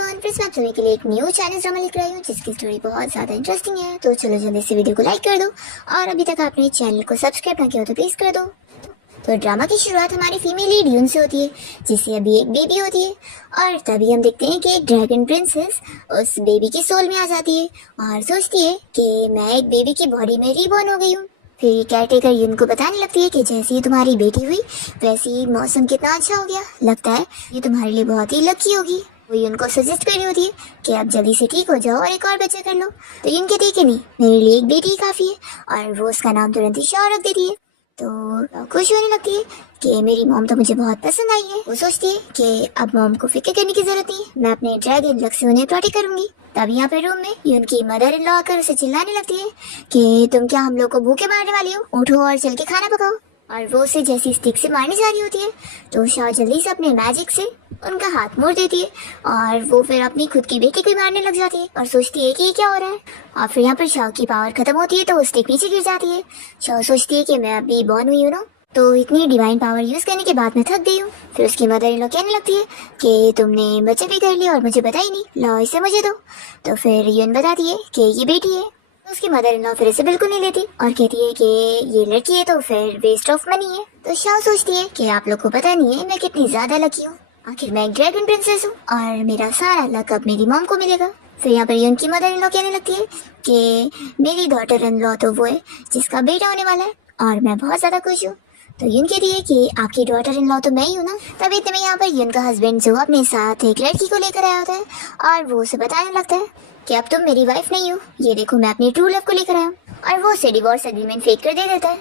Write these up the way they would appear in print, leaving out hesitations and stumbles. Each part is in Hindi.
एवरीवन, फिर से आप सभी के लिए एक न्यू चाइनीज ड्रामा लेकर आई हूँ जिसकी स्टोरी बहुत ज्यादा इंटरेस्टिंग है। तो चलो जल्दी से वीडियो को लाइक कर दो और अभी तक आपने चैनल को सब्सक्राइब ना किया हो तो प्लीज कर दो। तो ड्रामा की शुरुआत हमारी फीमेल लीड यून से होती है जिससे अभी एक बेबी होती है और तभी हम देखते हैं कि एक ड्रैगन प्रिंसेस उस बेबी की सोल में आ जाती है और सोचती है कि मैं एक बेबी की बॉडी में रीबॉर्न हो गई हूँ। फिर ये केयरटेकर यून को बताने लगती है कि जैसे ही तुम्हारी बेटी हुई वैसे ही मौसम कितना अच्छा हो गया, लगता है ये तुम्हारे लिए बहुत ही लकी होगी। वो यून को सजेस्ट कर रही होती है कि आप जल्दी से ठीक हो जाओ और एक और बच्चा कर लो। तो यून कहती है कि नहीं, मेरे लिए एक बेटी ही काफी है और वो उसका नाम तुरंत ही शाह रख देती है। तो खुश होने लगती है कि मेरी मॉम तो मुझे बहुत पसंद आई है। वो सोचती है कि अब मॉम को फिक्र करने की जरूरत नहीं, मैं अपने ड्रैगन लक से उन्हें प्रोटेक्ट करूंगी। तब यहाँ पे रूम में यून की मदर इन लॉ आकर उसे चिल्लाने लगती है कि तुम क्या हम लोग को भूखे मारने वाली हो, उठो और चल के खाना पकाओ। और वो उसे जैसी स्टिक से मारने जा रही होती है तो शाह जल्दी से अपने मैजिक से उनका हाथ मोड़ देती है और वो फिर अपनी खुद की बेटी को मारने लग जाती है और सोचती है कि ये क्या हो रहा है। और फिर यहाँ पर शाह की पावर खत्म होती है तो वो स्टिक नीचे गिर जाती है। शाह सोचती है कि मैं अभी बॉर्न हुई हूँ ना, तो इतनी डिवाइन पावर यूज करने के बाद मैं थक गई हूँ। फिर उसकी मदर इन लॉ कहने लगती है कि तुमने बच्चे भी कर लिया और मुझे बताई नहीं, लो इसे मुझे दो। तो फिर यून बताती है कि ये बेटी है। तो उसकी मदर इन लॉ फिर इसे बिल्कुल नहीं लेती और कहती है कि ये लड़की है तो फिर वेस्ट ऑफ मनी है। तो शाह सोचती है कि आप लोग को पता नहीं है मैं कितनी ज्यादा लकी हूँ, आखिर मैं एक ड्रैगन प्रिंसेस हूँ और मेरा सारा लक अब मेरी मॉम को मिलेगा। फिर यहाँ पर यून की मदर इन लॉ कहने लगती है कि मेरी डॉटर इन लॉ तो वो है जिसका बेटा होने वाला है और मैं बहुत ज्यादा खुश हूँ। तो यून कहती है कि आपकी डॉटर इन लॉ तो मैं ही हूँ ना। तभी इतने में यहाँ पर यून का हस्बैंड जो अपने साथ एक लड़की को लेकर आया होता है और वो उसे बताने लगता है कि अब तुम मेरी वाइफ नहीं हो, ये देखो मैं अपनी ट्रू लव को लेकर आया हूँ। और वो उसे डिवोर्स एग्रीमेंट फेक कर दे देता है।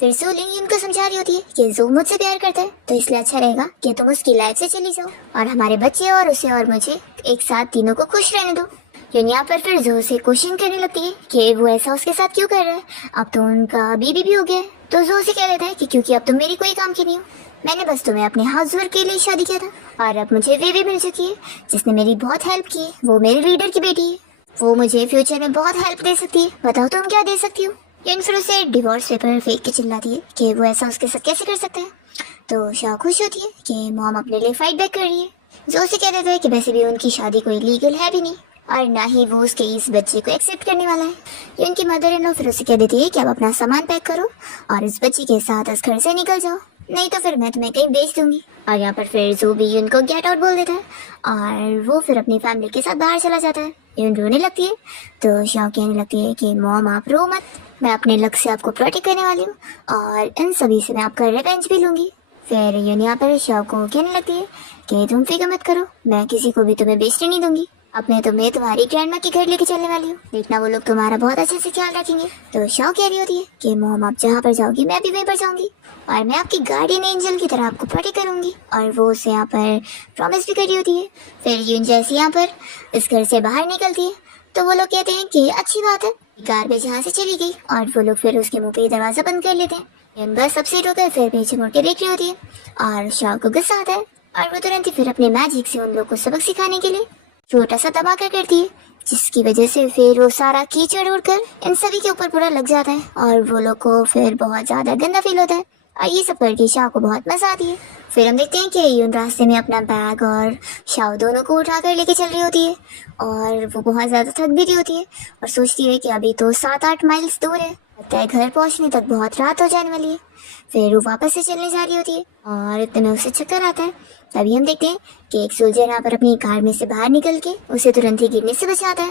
फिर सोलिन यून को समझा रही होती है कि जो मुझसे प्यार करता है तो इसलिए अच्छा रहेगा कि तुम उसकी लाइफ से चली जाओ और हमारे बच्चे और उसे और मुझे एक साथ तीनों को खुश रहने दो। यून यहाँ पर फिर जो से क्वेश्चन करने लगती है कि वो ऐसा उसके साथ क्यों कर रहा है, अब तो उनका बेबी भी हो गया है। तो जो से कह देता है कि क्योंकि अब तुम मेरी कोई काम की नहीं हो, मैंने बस तुम्हें अपने हाउस वर्क के लिए शादी किया था और अब मुझे बेबी मिल चुकी है जिसने मेरी बहुत हेल्प की है। वो मेरे लीडर की बेटी है, वो मुझे फ्यूचर में बहुत हेल्प दे सकती है, बताओ तुम क्या दे सकती हो। यून फिर उसे डिवोर्स पेपर फेंक के चिल्लाती है कि वो ऐसा उसके साथ कैसे कर सकता है। तो शाह खुश होती है कि मॉम अपने लिए फाइट बैक कर रही है। जो से कह देता है कि वैसे भी उनकी शादी कोई लीगल है भी नहीं और ना ही वो उसके इस बच्चे को एक्सेप्ट करने वाला है। यून की मदर इन लॉ फिर उसे कह देती है कि अब अपना सामान पैक करो और इस बच्ची के साथ इस घर से निकल जाओ, नहीं तो फिर मैं तुम्हें कहीं बेच दूंगी। और यहाँ पर फिर जो भी यून को गेट आउट बोल देता है और वो फिर अपनी फैमिली के साथ बाहर चला जाता है। यून रोने लगती है तो शाह कहने लगती है कि मॉम आप रो मत, मैं अपने लक से आपको प्रोटेक्ट करने वाली हूँ और इन सभी से मैं आपका रिवेंज भी लूंगी। फिर यून यहाँ पर शाह को कहने लगती है कि तुम फिक्र मत करो, मैं किसी को भी तुम्हें बेचने नहीं दूंगी, अपने तुम्हें तुम्हारी ग्रैंडमा के घर लेके चलने वाली हूँ, देखना वो लोग तुम्हारा बहुत अच्छे से ख्याल रखेंगे। तो शाह कह रही होती है कि मॉम आप जहाँ पर जाओगी मैं भी वहीं पर जाऊंगी और मैं आपकी गार्डियन एंजल की तरह आपको प्रोटेक्ट करूंगी। और वो उसे यहाँ पर प्रॉमिस भी कर रही होती है। फिर यून जैसे यहाँ पर इस घर से बाहर निकलती है तो वो लोग कहते हैं कि अच्छी बात है, कार में जहाँ से चली गई और वो लोग फिर उसके मुंह पे दरवाजा बंद कर लेते हैं। यून बस अपसेट होकर फिर पीछे मुड़ के देख रही होती है और शाह को गुस्सा आता है और वो तुरंत ही फिर अपने मैजिक से उन लोग को सबक सिखाने के लिए छोटा सा धमाका करती है जिसकी वजह से फिर वो सारा कीचड़ उड़कर इन सभी के ऊपर पूरा लग जाता है और वो लोग को फिर बहुत ज्यादा गंदा फील होता है और ये सब करके शाह को बहुत मजा आती है। फिर हम देखते हैं कि यून रास्ते में अपना बैग और शाह दोनों को उठाकर लेके चल रही होती है और वो बहुत ज्यादा थक भी रही होती है और सोचती है कि अभी तो 7-8 माइल्स दूर है, लगता है घर पहुंचने तक बहुत रात हो जाने वाली है। फिर वो वापस से चलने जा रही होती है और इतने में उसे चक्कर आता है। तभी हम देखते हैं कि एक सोल्जर यहाँ पर अपनी कार में से बाहर निकल के उसे तुरंत ही गिरने से बचाता है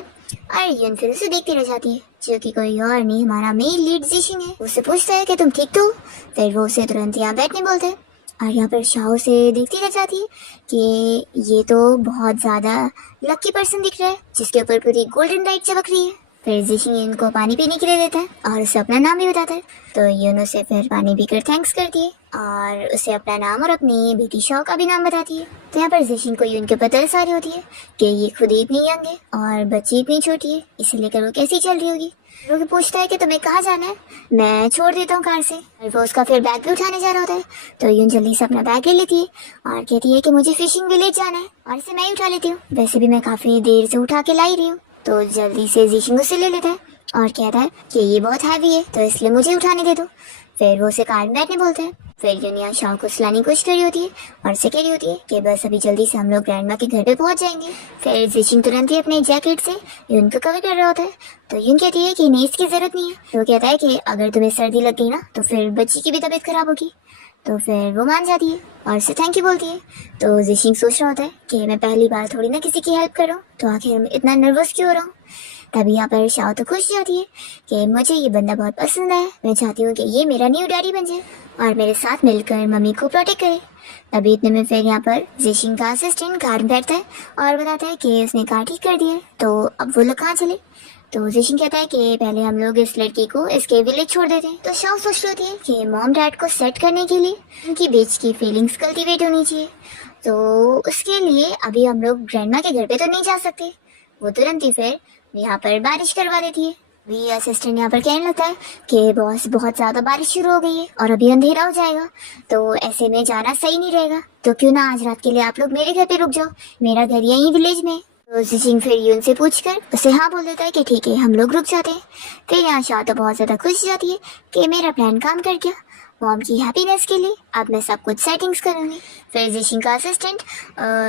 और यून फिर उसे देखती रह जाती है, जो कि कोई और नहीं हमारा मेन लीड जिशिंग है। उससे पूछता है कि तुम ठीक तो? फिर वो उसे तुरंत यहाँ बैठने बोलते हैं और यहाँ पर शाह से देखती रह जाती है कि ये तो बहुत ज्यादा लकी पर्सन दिख रहा है जिसके ऊपर पूरी गोल्डन लाइट चमक रही है। फिर जिशिंग यून को पानी पीने के लिए देता है और उसे अपना नाम भी बताता है। तो यून उसे फिर पानी पीकर थैंक्स करती है और उसे अपना नाम और अपनी बेटी शाह का भी नाम बताती है। तो यहाँ पर जिशिंग को यून के ऊपर तरस आ रही होती है कि ये खुद ही इतनी यंग है और बच्ची इतनी छोटी है, इसे लेकर वो कैसी चल रही होगी। वो पूछता है कि तुम्हें कहाँ जाना है, मैं छोड़ देता हूँ कार से। और वो उसका फिर बैग भी उठाने जा रहा होता है तो यून जल्दी से अपना बैग ले लेती है और कहती है कि मुझे फिशिंग विलेज जाना है और इसे मैं ही उठा लेती हूँ, वैसे भी मैं काफी देर से उठा के लाई रही हूँ। तो जल्दी से जिशिंग उसे ले लेता है और कहता है कि ये बहुत हैवी है तो इसलिए मुझे उठाने दे दो। फिर वो उसे कार में बैठने बोलता है फिर यून यहाँ शाओ को सुलाने की कोशिश कर रही होती है और उसे कह रही होती है कि बस अभी जल्दी से हम लोग ग्रैंडमा के घर पे पहुंच जाएंगे। फिर जिशिंग तुरंत ही अपने जैकेट से यून को कवर कर रहा होता है, तो यून कहती है कि नहीं, इसकी जरूरत नहीं है। तो वो कहता है कि अगर तुम्हें सर्दी लग गई ना तो फिर बच्ची की भी तबीयत खराब होगी। तो फिर वो मान जाती है और उसे थैंक यू बोलती है। तो जिशिंग सोच रहा होता है कि मैं पहली बार थोड़ी ना किसी की हेल्प कर रहा हूँ, तो आखिर मैं इतना नर्वस क्यों हो रहा हूँ। तभी यहाँ पर शाओ तो खुश जाती है कि मुझे ये बंदा बहुत पसंद है, मैं चाहती हूँ कि ये मेरा न्यू डैडी बन जाए और मेरे साथ मिलकर मम्मी को प्रोटेक्ट करे। तभी इतने में फिर यहाँ पर जिशिंग का असिस्टेंट कार में बैठता है और बताता है कि उसने कार ठीक कर दिया है, तो अब वो लोग कहाँ चले। तो जिशिंग कहता है कि पहले हम लोग इस लड़की को इसके विलेज छोड़ देते हैं। तो शाओ सोच रही होती है कि मॉम डैड को सेट करने के लिए उनकी बीच की फीलिंग्स कल्टीवेट होनी चाहिए, तो उसके लिए अभी हम लोग ग्रैंडमा के घर पे तो नहीं जा सकते। वो तुरंत ही फिर यहाँ पर बारिश करवा देती है। भी असिस्टेंट यहाँ पर कहने लगता है कि बॉस बहुत ज्यादा बारिश शुरू हो गई है और अभी अंधेरा हो जाएगा, तो ऐसे में जाना सही नहीं रहेगा, तो क्यों ना आज रात के लिए आप लोग मेरे घर पे रुक जाओ, मेरा घर यहीं विलेज में। तो जिशिंग फिर यून से पूछकर उसे हाँ बोल देता है कि ठीक है हम लोग रुक जाते हैं। फिर यहाँ शाओ तो बहुत ज्यादा खुश हो जाती है कि मेरा प्लान काम कर गया, मॉम की हैप्पीनेस के लिए अब मैं सब कुछ सेटिंग्स करूंगी। फिर जिशिंग का असिस्टेंट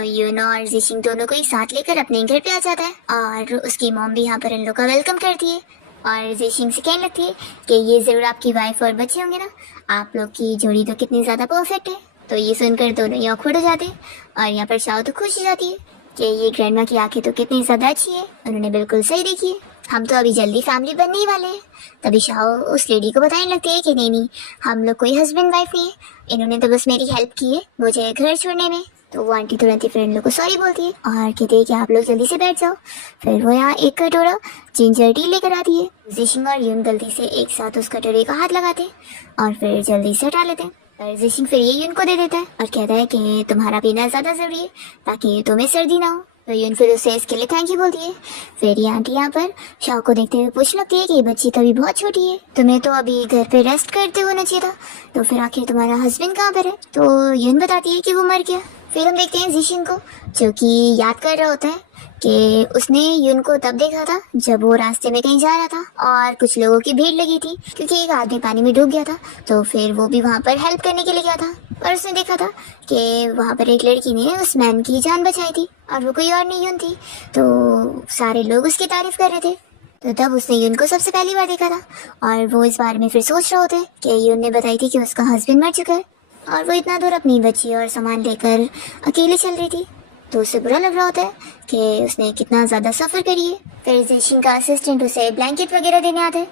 यून और जिशिंग दोनों को ही साथ लेकर अपने घर पे आ जाता है और उसकी मॉम भी यहाँ पर इन लोग का वेलकम करती है और जिशिंग से कहने लगती है कि ये जरूर आपकी वाइफ और बच्चे होंगे ना, आप लोग की जोड़ी तो कितनी ज्यादा परफेक्ट है। तो ये सुनकर दोनों यहाँ खुद हो जाते हैं और यहाँ पर शाओ तो खुश हो जाती है कि ये ग्रैंडमा की आंखें तो कितनी ज्यादा अच्छी है, उन्होंने बिल्कुल सही देखी है, हम तो अभी जल्दी फैमिली बनने ही वाले हैं। तभी शाओ उस लेडी को बताने लगती है कि नहीं नहीं, हम लोग कोई हस्बैंड वाइफ नहीं है, इन्होंने तो बस मेरी हेल्प की है मुझे घर छोड़ने में। तो वो आंटी तुरंत ही फिर इन लोग को सॉरी बोलती है और कहती है कि आप लोग जल्दी से बैठ जाओ। फिर वो यहाँ एक कटोरा जिंजर टी लेकर आती है। जिशिंग और यून गलती से एक साथ उस कटोरे का हाथ लगाते हैं और फिर जल्दी से हटा लेते हैं। पर जिशिंग फिर ये यून को दे देता है और कहता है कि तुम्हारा पीना ज्यादा जरूरी है ताकि तुम्हें सर्दी ना हो। तो यून फिर उसे इसके लिए थैंक यू बोलती है। फिर ये आंटी यहाँ पर शाओ को देखते हुए पूछने लगती है कि बच्ची तो अभी बहुत छोटी है, तुम्हें तो अभी घर पे रेस्ट करते होना चाहिए था, तो फिर आखिर तुम्हारा हस्बैंड कहाँ पर है। तो यून बताती है कि वो मर गया। फिर हम देखते हैं जिशिंग को जो कि याद कर रहा होता है कि उसने यून को तब देखा था जब वो रास्ते में कहीं जा रहा था और कुछ लोगों की भीड़ लगी थी क्योंकि एक आदमी पानी में डूब गया था, तो फिर वो भी वहाँ पर हेल्प करने के लिए गया था। पर उसने देखा था कि वहाँ पर एक लड़की ने उस मैन की जान बचाई थी और वो कोई और नहीं यून थी, तो सारे लोग उसकी तारीफ कर रहे थे। तो तब उसने यून को सबसे पहली बार देखा था और वो इस बारे में फिर सोच रहा होता है कि यून ने बताई थी कि उसका हस्बैंड मर चुका है और वो इतना दूर अपनी बच्ची और सामान लेकर अकेले चल रही थी, तो उसे बुरा लग रहा होता है कि उसने कितना ज़्यादा सफ़र करी है। फिर जिशिंग का असिस्टेंट उसे ब्लैंकेट वगैरह देने आता है,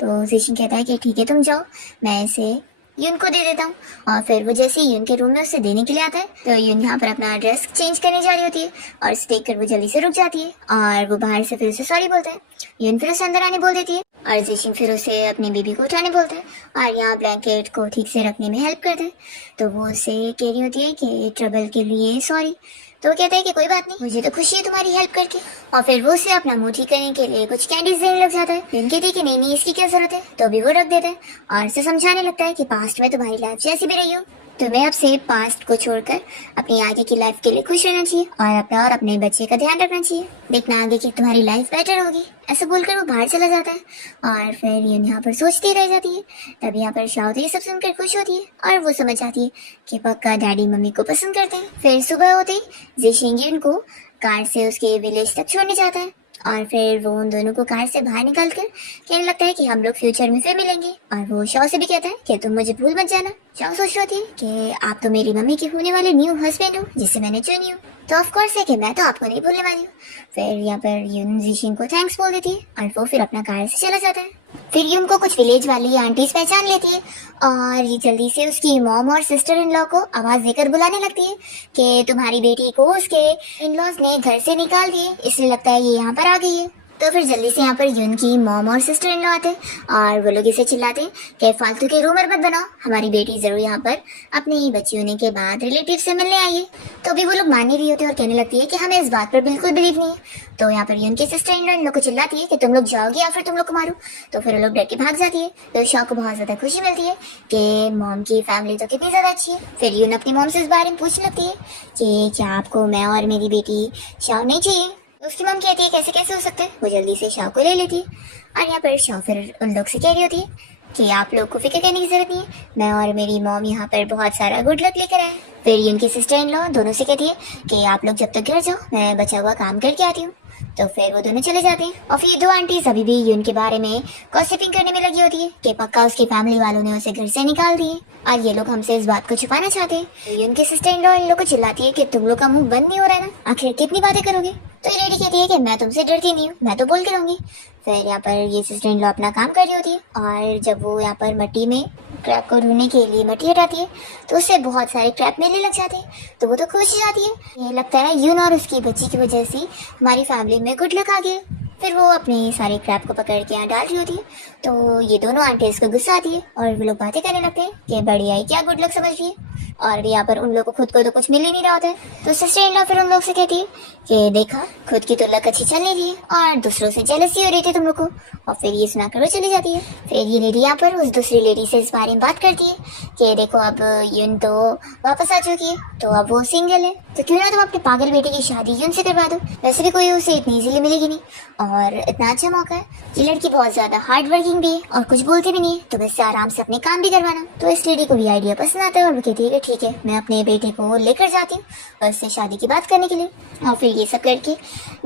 तो जिशिंग कहता है कि ठीक है तुम जाओ, मैं इसे यून को दे देता हूँ। और फिर वो जैसे ही यून के रूम में उसे देने के लिए आता है तो यून यहाँ पर अपना ड्रेस चेंज करने जा रही होती है और उसे देखकर वो जल्दी से रुक जाती है और वो बाहर से फिर उसे सॉरी बोलता है। यून फिर उसे अंदर आने बोल देती है और जिशिंग फिर उसे अपनी बेबी को उठाने बोलता है और यहाँ ब्लैंकेट को ठीक से रखने में हेल्प करता है। तो वो उसे कह रही होती है कि ट्रबल के लिए सॉरी, तो वो कहता है कि कोई बात नहीं, मुझे तो खुशी है तुम्हारी हेल्प करके। और फिर वो उसे अपना मुंह ठीक करने के लिए कुछ कैंडीज देने लग जाता है। यून कहती है कि नहीं नहीं इसकी क्या जरूरत है, तो अभी वो रख देता है और उसे समझाने लगता है कि पास्ट में तुम्हारी लाइफ जैसी भी रही हो, तुम्हें अब से पास्ट को छोड़कर अपनी आगे की लाइफ के लिए खुश रहना चाहिए और अपना और अपने बच्चे का ध्यान रखना चाहिए, देखना आगे की तुम्हारी लाइफ बेटर होगी। ऐसा बोलकर वो बाहर चला जाता है और फिर यून यहाँ पर सोचती रह जाती है। तभी यहाँ पर शाओ ये सब सुनकर खुश होती है और वो समझ जाती है कि पक्का डैडी मम्मी को पसंद करते हैं। फिर सुबह होते ही जिशिंग यून को कार से उसके विलेज तक छोड़ने जाता है और फिर वो उन दोनों को कार से बाहर निकाल कर कहने लगता है कि हम लोग फ्यूचर में फिर मिलेंगे और वो शाओ से भी कहता है कि तुम मुझे भूल मत जाना। शाओ सोच रही थी कि आप तो मेरी मम्मी के होने वाले न्यू हस्बैंड हो जिसे मैंने चुनी हूँ, तो ऑफ कोर्स है कि मैं तो आपको नहीं भूलने वाली हूँ। फिर यहाँ पर यून जिशिंग को थैंक्स बोल देती है और वो फिर अपना कार से चला जाता है। फिर यून को कुछ विलेज वाली आंटीज पहचान लेती है और ये जल्दी से उसकी मॉम और सिस्टर इन लॉ को आवाज देकर बुलाने लगती है कि तुम्हारी बेटी को उसके इन लॉज ने घर से निकाल दिए, इसलिए लगता है ये यहाँ पर आ गई है। तो फिर जल्दी से यहाँ पर यून की मॉम और सिस्टर इन लॉ आते हैं और वो लोग इसे चिल्लाते हैं कि फालतू के रूमर मत बनाओ, हमारी बेटी जरूर यहाँ पर अपनी बच्ची होने के बाद रिलेटिव से मिलने आई है। तो भी वो लोग मान नहीं रही होती और कहने लगती है कि हमें इस बात पर बिल्कुल बिलीव नहीं है। तो यहाँ पर यून की सिस्टर इन लॉ इन लोग को चिल्लाती है कि तुम लोग जाओगे या फिर तुम लोग को मारो। तो फिर वो लोग डर के भाग जाती है। तो शाओ को बहुत ज्यादा खुशी मिलती है कि मॉम की फैमिली तो कितनी ज्यादा अच्छी है। फिर यून अपनी मॉम से इस बारे में पूछने लगती है कि क्या आपको मैं और मेरी बेटी शाओ नहीं चाहिए। उसकी मम कहती है कैसे कैसे हो सकता है, वो जल्दी से शाओ को ले लेती है और यहाँ पर शाओ फिर उन लोग से कह रही होती है कि आप लोग को फिक्र करने की जरूरत नहीं है, मैं और मेरी मॉम यहाँ पर बहुत सारा गुड लक लेकर आए। फिर यून की सिस्टर इन लॉ दोनों से कहती है कि आप लोग जब तक घर जाओ मैं बचा हुआ काम करके आती हूँ। तो फिर वो दोनों चले जाते हैं और फिर दो आंटीज अभी भी यून के बारे में गॉसिपिंग करने में लगी होती है कि पक्का उसकी फैमिली वालों ने उसे घर से निकाल दिए और ये लोग हमसे इस बात को छुपाना चाहते हैं। तो यून की सिस्टर इन लॉ इन लोग को चिल्लाती है कि तुम लोग का मुंह बंद नहीं हो रहा है ना, आखिर कितनी बातें करोगे। तो ये लेडी कहती है कि मैं तुमसे डरती नहीं हूँ, मैं तो बोल के रहूंगी। फिर यहाँ पर ये सिस्टर इन लॉ अपना काम कर रही होती है और जब वो यहाँ पर मिट्टी में क्रैप को ढूंढने के लिए मिट्टी हटाती है तो उससे बहुत सारे क्रैप मिलने लग जाते हैं। तो वो तो खुश हो जाती है, ये लगता है यून और उसकी बच्ची की वजह से हमारी फैमिली में गुड लक आ गया। फिर वो अपने सारे क्रैप को पकड़ के यहाँ डाल रही होती है। तो ये दोनों आंटीज को गुस्सा आती है और वो लोग बातें करने लगते हैं कि बढ़िया है, क्या गुड लक समझ रही है। और यहाँ पर उन लोगों को खुद को तो कुछ मिल ही नहीं रहा होता है। तो सिस्टर इन लॉ फिर उन लोग से कहती है कि देखा खुद की तो लक अच्छी चल नहीं रही है और दूसरों से जेलसी हो रही थी तुम लोग को। और फिर ये सुनाकर वो चली जाती है। फिर ये लेडी यहाँ पर उस दूसरी लेडी से इस बारे में बात करती है कि देखो अब यून तो वापस आ चुकी है, तो अब वो सिंगल है, तो क्यों ना तुम अपने पागल बेटे की शादी यून से करवा दो। वैसे भी कोई उसे इतनी इजीली मिलेगी नहीं और इतना अच्छा मौका है। ये लड़की बहुत ज्यादा हार्ड वर्किंग भी है और कुछ बोलती भी नहीं है, तो बस आराम से अपने काम भी करवाना। तो इस लेडी को भी आइडिया पसंद आता है और वो कहती है कि ठीक है मैं अपने बेटे को लेकर जाती हूँ और उससे शादी की बात करने के लिए। और फिर ये सब करके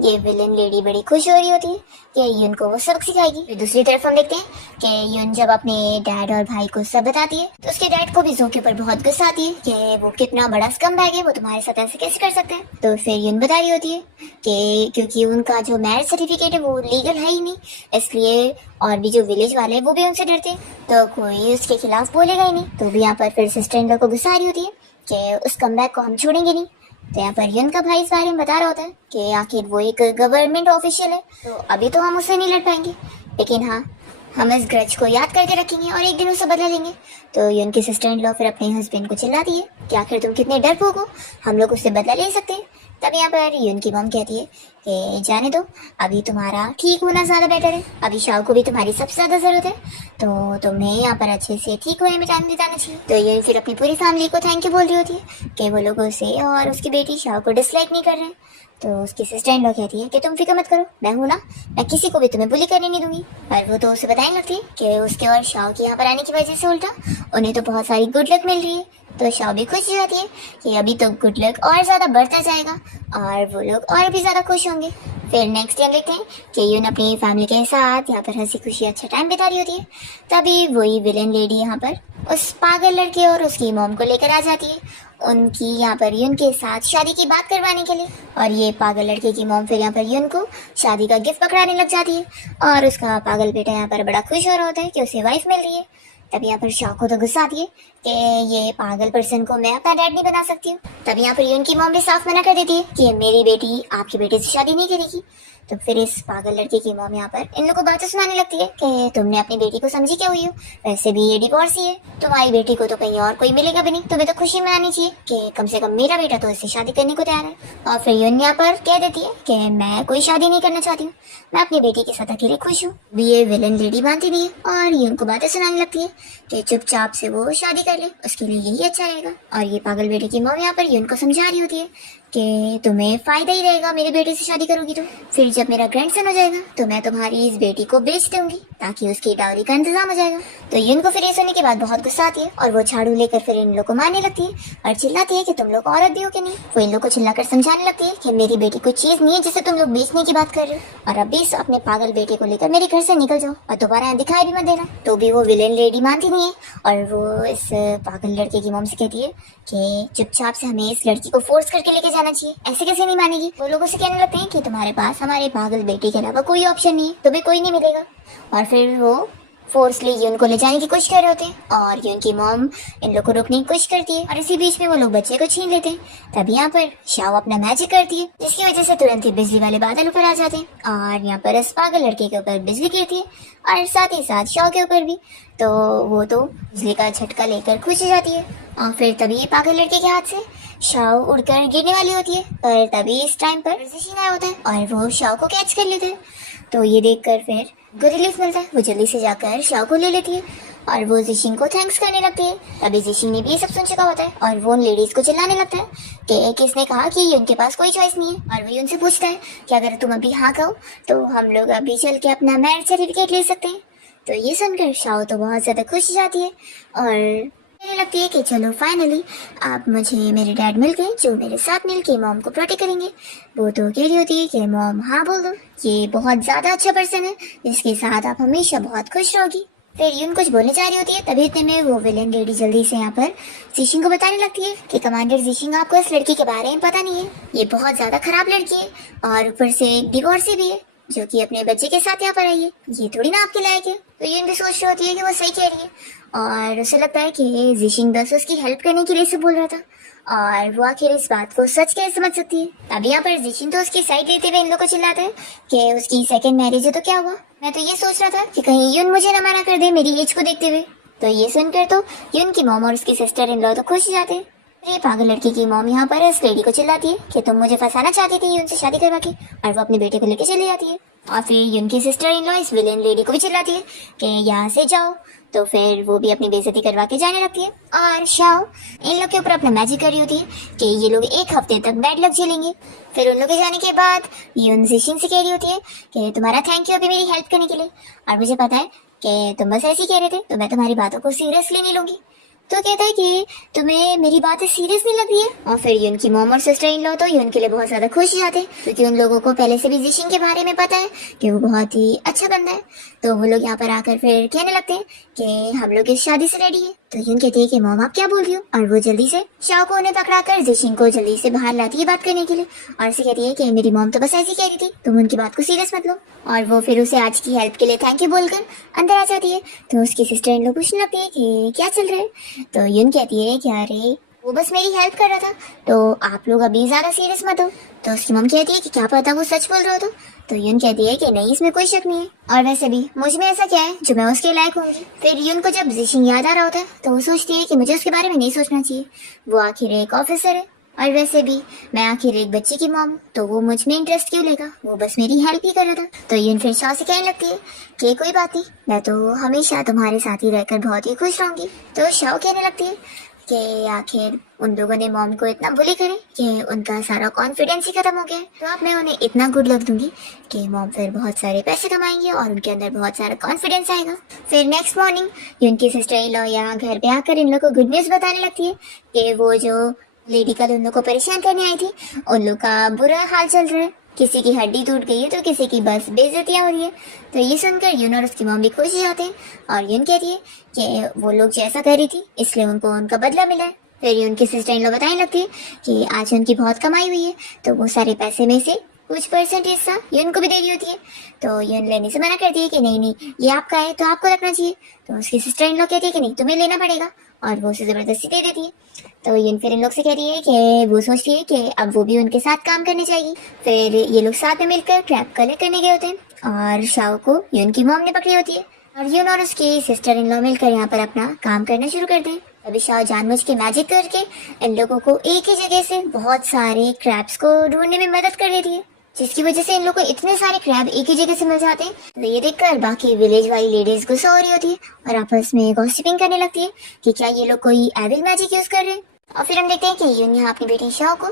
ये विलन लेडी बड़ी खुश हो रही होती है कि यून को वो सबक सिखाएगी। फिर दूसरी तरफ हम देखते हैं कि यून जब अपने डैड और भाई को सब बताती है तो उसके डैड को भी जो के ऊपर बहुत गुस्सा आती है कि वो कितना बड़ा स्कम बैग है, वो तुम्हारे साथ ऐसे कैसे कर सकते हैं। तो फिर यून बता रही होती है कि क्योंकि उनका जो मैरिज सर्टिफिकेट है वो लीगल है ही नहीं, इसलिए और भी जो विलेज वाले हैं वो भी उनसे डरते हैं, तो कोई उसके खिलाफ बोलेगा ही नहीं। तो भी यहाँ पर फिर सिस्टर इन लॉ को गुस्सा आ रही होती है कि उस कमबैक को हम छोड़ेंगे नहीं। तो यहाँ पर यून का भाई इस बारे में बता रहा होता है कि आखिर वो एक गवर्नमेंट ऑफिशियल है, तो अभी तो हम उससे नहीं लड़ पाएंगे, लेकिन हाँ हम इस ग्रज को याद करके रखेंगे और एक दिन उससे बदला लेंगे। तो यून की सिस्टर इन लॉ फिर अपने हस्बैंड को चिल्लाती है कि आखिर तुम कितने डरपोक हो, हम लोग उससे बदला ले सकते हैं। तब यहाँ पर यून की मम कहती है कि जाने दो, अभी तुम्हारा ठीक होना ज्यादा बेटर है, अभी शाह को भी तुम्हारी सबसे ज्यादा जरूरत है, तो तुम्हें यहाँ पर अच्छे से ठीक होने में टाइम बिताना चाहिए। तो यून फिर अपनी पूरी फैमिली को थैंक यू बोल रही होती है कि वो लोग उसे और उसकी बेटी शाह को डिसलाइक नहीं कर रहे हैं। तो उसकी सिस्टर इन लॉ कहती है कि तुम फिक्र मत करो, मैं हूं ना, मैं किसी को भी तुम्हें बुली करने नहीं दूंगी। और वो तो उसे बताने लगती है कि उसके और शाह के यहाँ पर आने की वजह से उल्टा उन्हें तो बहुत सारी गुड लक मिल रही है। तो शाह भी खुश हो जाती है कि अभी तो गुड लक और ज्यादा बढ़ता जाएगा और वो लोग और भी ज्यादा खुश होंगे। फिर नेक्स्ट डे हम देखते हैं कि यून अपनी फैमिली के साथ यहाँ पर हंसी खुशी अच्छा टाइम बिता रही होती है। तभी वही विलेन लेडी यहाँ पर उस पागल लड़के और उसकी मॉम को लेकर आ जाती है उनकी यहाँ पर यून के साथ शादी की बात करवाने के लिए। और ये पागल लड़के की मॉम फिर यहाँ पर यून को शादी का गिफ्ट पकड़ाने लग जाती है और उसका पागल बेटा यहाँ पर बड़ा खुश हो रहा होता है कि उसे वाइफ मिल रही है। तब यहाँ पर शाह को तो गुस्सा आती है कि ये पागल पर्सन को मैं अपना डैड नहीं बना सकती हूँ। तब यहाँ पर यून की मॉम भी साफ मना कर देती है कि मेरी बेटी आपके बेटे से शादी नहीं करेगी। तो फिर इस पागल लड़के की मॉम यहाँ पर इन लोगों को बातें सुनाने लगती है कि तुमने अपनी बेटी को समझी क्या हुई हो, वैसे भी ये डिवोर्स ही है, तुम्हारी बेटी को तो कहीं और कोई मिलेगा भी नहीं, तुम्हें तो खुशी मनानी चाहिए कि कम से कम मेरा बेटा तो इससे शादी करने को तैयार है। और फिर यून यहाँ पर कह देती है कि मैं कोई शादी नहीं करना चाहती हूँ, मैं अपनी बेटी के साथ अकेले खुश हूँ। भी ये विलन लेडी मानती नहीं है और यून को बातें सुनाने लगती है कि चुपचाप से वो शादी कर ले, उसके लिए यही अच्छा रहेगा। और ये पागल बेटे की मॉम यहाँ पर यून को समझा रही होती है कि तुम्हें फायदा ही रहेगा मेरे बेटे से शादी करोगी तो, फिर जब मेरा ग्रैंडसन हो जाएगा तो मैं तुम्हारी इस बेटी को बेच दूंगी ताकि उसकी डाउरी का इंतजाम हो जाएगा। तो यून को फिर ये सुनने के बाद बहुत गुस्सा आती है और वो झाड़ू लेकर फिर इन लोग को मारने लगती है और चिल्लाती है कि तुम लोग औरत भी हो कि नहीं। वो इन लोग को चिल्लाकर समझाने लगती है कि मेरी बेटी कोई चीज नहीं है जिसे तुम लोग बेचने की बात कर रहे हो और अभी अपने पागल बेटे को लेकर मेरे घर से निकल जाओ और दोबारा यहाँ दिखाई भी मत देना। तो भी वो विलेन लेडी मानती नहीं है और वो इस पागल लड़के की मॉम से कहती है कि चुपचाप से हमें इस लड़की को फोर्स करके लेके जाना चाहिए, ऐसे कैसे नहीं मानेगी। वो लोगों से कहने लगते हैं कि तुम्हारे पास हमारे पागल बेटे के अलावा कोई ऑप्शन नहीं है, तुम्हें कोई नहीं मिलेगा। और फिर वो फोर्सली यून को ले जाने की कोशिश कर रहे होते हैं और यून की मॉम इन लोग को रोकने की कोशिश करती है और इसी बीच में वो लोग बच्चे को छीन लेते हैं। तभी यहाँ पर शाह अपना मैजिक करती है जिसकी वजह से तुरंत ही बिजली वाले बादल ऊपर आ जाते हैं और यहाँ पर इस पागल लड़के के ऊपर बिजली गिरती है और साथ ही साथ शाह के ऊपर भी। तो वो तो बिजली का झटका लेकर खुश हो जाती है और फिर तभी ये पागल लड़के के हाथ से शाह उड़कर गिरने वाली होती है पर तभी इस टाइम पर जिशिन आया होता है और वो शाह को कैच कर लेते हैं। तो ये देखकर फिर को रिलीफ मिलता है, वो जल्दी से जाकर शाह को ले लेती है और वो जिशिन को थैंक्स करने लगती है। तभी जिशिन ने भी ये सब सुन चुका होता है और वो उन लेडीज को चिल्लाने लगता है कि किसने कहा कि उनके पास कोई चॉइस नहीं है। और वही उनसे पूछता है कि अगर तुम अभी हाँ कहो तो हम लोग अभी चल के अपना मैरिज सर्टिफिकेट ले सकते हैं। तो ये सुनकर शाओ तो बहुत ज्यादा खुश हो जाती है और कहने लगती है कि चलो फाइनली आप मुझे मेरे डैड मिल गए जो मेरे साथ मिलके मॉम को प्रोटेक्ट करेंगे। वो तो कह रही होती है कि मॉम हाँ बोल दो, ये बहुत ज्यादा अच्छा पर्सन है जिसके साथ आप हमेशा बहुत खुश रहोगी। फिर यून कुछ बोलने जा रही होती है, तभी इतने में वो विलेन लेडी जल्दी से यहाँ पर जिशिंग को बताने लगती है कि कमांडर जिशिंग, आपको इस लड़की के बारे में पता नहीं है, ये बहुत ज्यादा खराब लड़की है और ऊपर से डिवोर्सी भी है जो कि अपने बच्चे के साथ यहाँ पर आई है, ये थोड़ी ना आपके लायक है। तो यून भी सोच रही होती है कि वो सही कह रही है और उसे लगता है कि जिशिंग बस उसकी हेल्प करने के लिए से बोल रहा था और वो आखिर इस बात को सच कैसे समझ सकती है। अब यहाँ पर जिशिंग तो उसकी साइड लेते हुए इन लोगों को चिल्लाता है कि उसकी सेकंड मैरिज है तो क्या हुआ, मैं तो ये सोच रहा था कि कहीं यून मुझे ना मना कर दे मेरी एज को देखते हुए। तो ये सुनकर तो यून की मॉम और उसकी सिस्टर इन लॉ तो खुश हो जाते हैं। ये पागल लड़की की मॉम यहाँ पर इस लेडी को चिल्लाती है कि तुम मुझे फंसाना चाहती थी यून से शादी करवा के, और वो अपने बेटे को लेकर चली जाती है। और फिर यून की सिस्टर इन लॉ इस विलेन लेडी को भी चिल्लाती है कि यहाँ से जाओ, तो फिर वो भी अपनी बेइज्जती करवा के जाने लगती है। और शाओ इन लोग के ऊपर अपना मैजिक कर रही होती है कि ये लोग एक हफ्ते तक बैड लक झेलेंगे। फिर उन लोग के जाने के बाद यून जिशिंग से कह रही होती है कि तुम्हारा थैंक यू अभी मेरी हेल्प करने के लिए, और मुझे पता है कि तुम बस ऐसे ही कह रहे थे तो मैं तुम्हारी बातों को सीरियसली नहीं लूंगी। तो कहता है कि तुम्हें मेरी बातें सीरियस नहीं लग रही है। और फिर यून की मॉम और सिस्टर इन लॉ तो यून के लिए बहुत ज्यादा खुश हो जाते हैं क्योंकि उन लोगों को पहले से भी जिशिंग के बारे में पता है कि वो बहुत ही अच्छा बंदा है। तो वो लोग यहाँ पर आकर फिर कहने लगते हैं कि हम लोग इस शादी से रेडी है। तो यून कहती है कि मॉम आप क्या बोल रही हो, और वो जल्दी से शाओ को उन्हें पकड़ा कर जिशिंग को जल्दी से बाहर लाती है बात करने के लिए और उसे कहती है कि मेरी मॉम तो बस ऐसी कह रही थी, तुम उनकी बात को सीरियस मत लो। और वो फिर उसे आज की हेल्प के लिए थैंक यू बोलकर अंदर आ जाती है। तो उसकी सिस्टर इन लोग पूछने लगती है कि क्या चल रहा है। तो यून कहती है कि अरे वो बस मेरी हेल्प कर रहा था, तो आप लोग अभी ज्यादा सीरियस मत हो। तो उसकी मम कहती है कि क्या पता वो सच बोल रहा हो। तो यून कहती है कि नहीं, इसमें कोई शक नहीं है, और वैसे भी मुझ में ऐसा क्या है जो मैं उसके लायक होंगी। फिर यून को जब जिशिंग याद आ रहा होता है तो वो सोचती है कि मुझे उसके बारे में नहीं सोचना चाहिए, वो आखिर एक ऑफिसर है, और वैसे भी मैं आखिर एक बच्चे की मॉम, तो वो मुझ में इंटरेस्ट क्यों लेगा, वो बस मेरी हेल्प ही कर रहा था। तो यून फिर शाह से कहने लगती है कि कोई बात नहीं, मैं तो हमेशा तुम्हारे साथ ही रहकर बहुत ही खुश रहूंगी। तो शाह कहने लगती है कि आखिर उन लोगों ने मॉम को इतना बुली करे कि उनका सारा कॉन्फिडेंस ही खत्म हो गया, तो अब मैं उन्हें इतना गुड लक दूंगी कि मॉम फिर बहुत सारे पैसे कमाएंगे और उनके अंदर बहुत सारा कॉन्फिडेंस आएगा। फिर नेक्स्ट मॉर्निंग उनकी सिस्टर इन लॉ यहाँ घर पे आकर इन लोग को गुड न्यूज बताने लगती है कि वो जो लेडी कल उन लोग को परेशान करने आई थी उन लोग का बुरा हाल चल रहा है, किसी की हड्डी टूट गई है तो किसी की बस बेइज्जतियां हो रही है। तो ये सुनकर यून और उसकी मॉम भी खुश हो जाते हैं और यून कहती है कि वो लोग जैसा कर रही थी इसलिए उनको उनका बदला मिला है। फिर यून की सिस्टर इन लोग बताने लगती है कि आज उनकी बहुत कमाई हुई है, तो वो सारे पैसे में से कुछ परसेंट हिस्सा यून को भी दे रही होती है। तो यून लेने से मना करती है कि नहीं नहीं ये आपका है तो आपको रखना चाहिए। तो उसकी सिस्टर इन लोग कहती है कि नहीं तुम्हें लेना पड़ेगा, और वो उसे जबरदस्ती दे देती है। तो यून फिर इन लोग से कह रही है कि वो सोचती है कि अब वो भी उनके साथ काम करने जाएगी। फिर ये लोग साथ में मिलकर ट्रैप कलेक्ट करने गए होते हैं और शाओ को यून की मॉम ने पकड़ी होती है, और यून और उसकी सिस्टर इन लॉ मिलकर यहाँ पर अपना काम करना शुरू करते हैं। अभी शाओ जानबूझ के मैजिक करके इन लोगों को एक ही जगह से बहुत सारे क्रैब्स को ढूंढने में मदद कर देती है, जिसकी वजह से इन लोग को इतने सारे क्रैब एक ही जगह से मिल जाते हैं। तो ये देखकर बाकी विलेज वाली लेडीज गुस्सा हो रही होती है और आपस में गॉसिपिंग करने लगती है कि क्या ये लोग कोई एविल मैजिक यूज कर रहे हैं। और फिर हम देखते हैं कि यून यहाँ अपनी बेटी शाओ को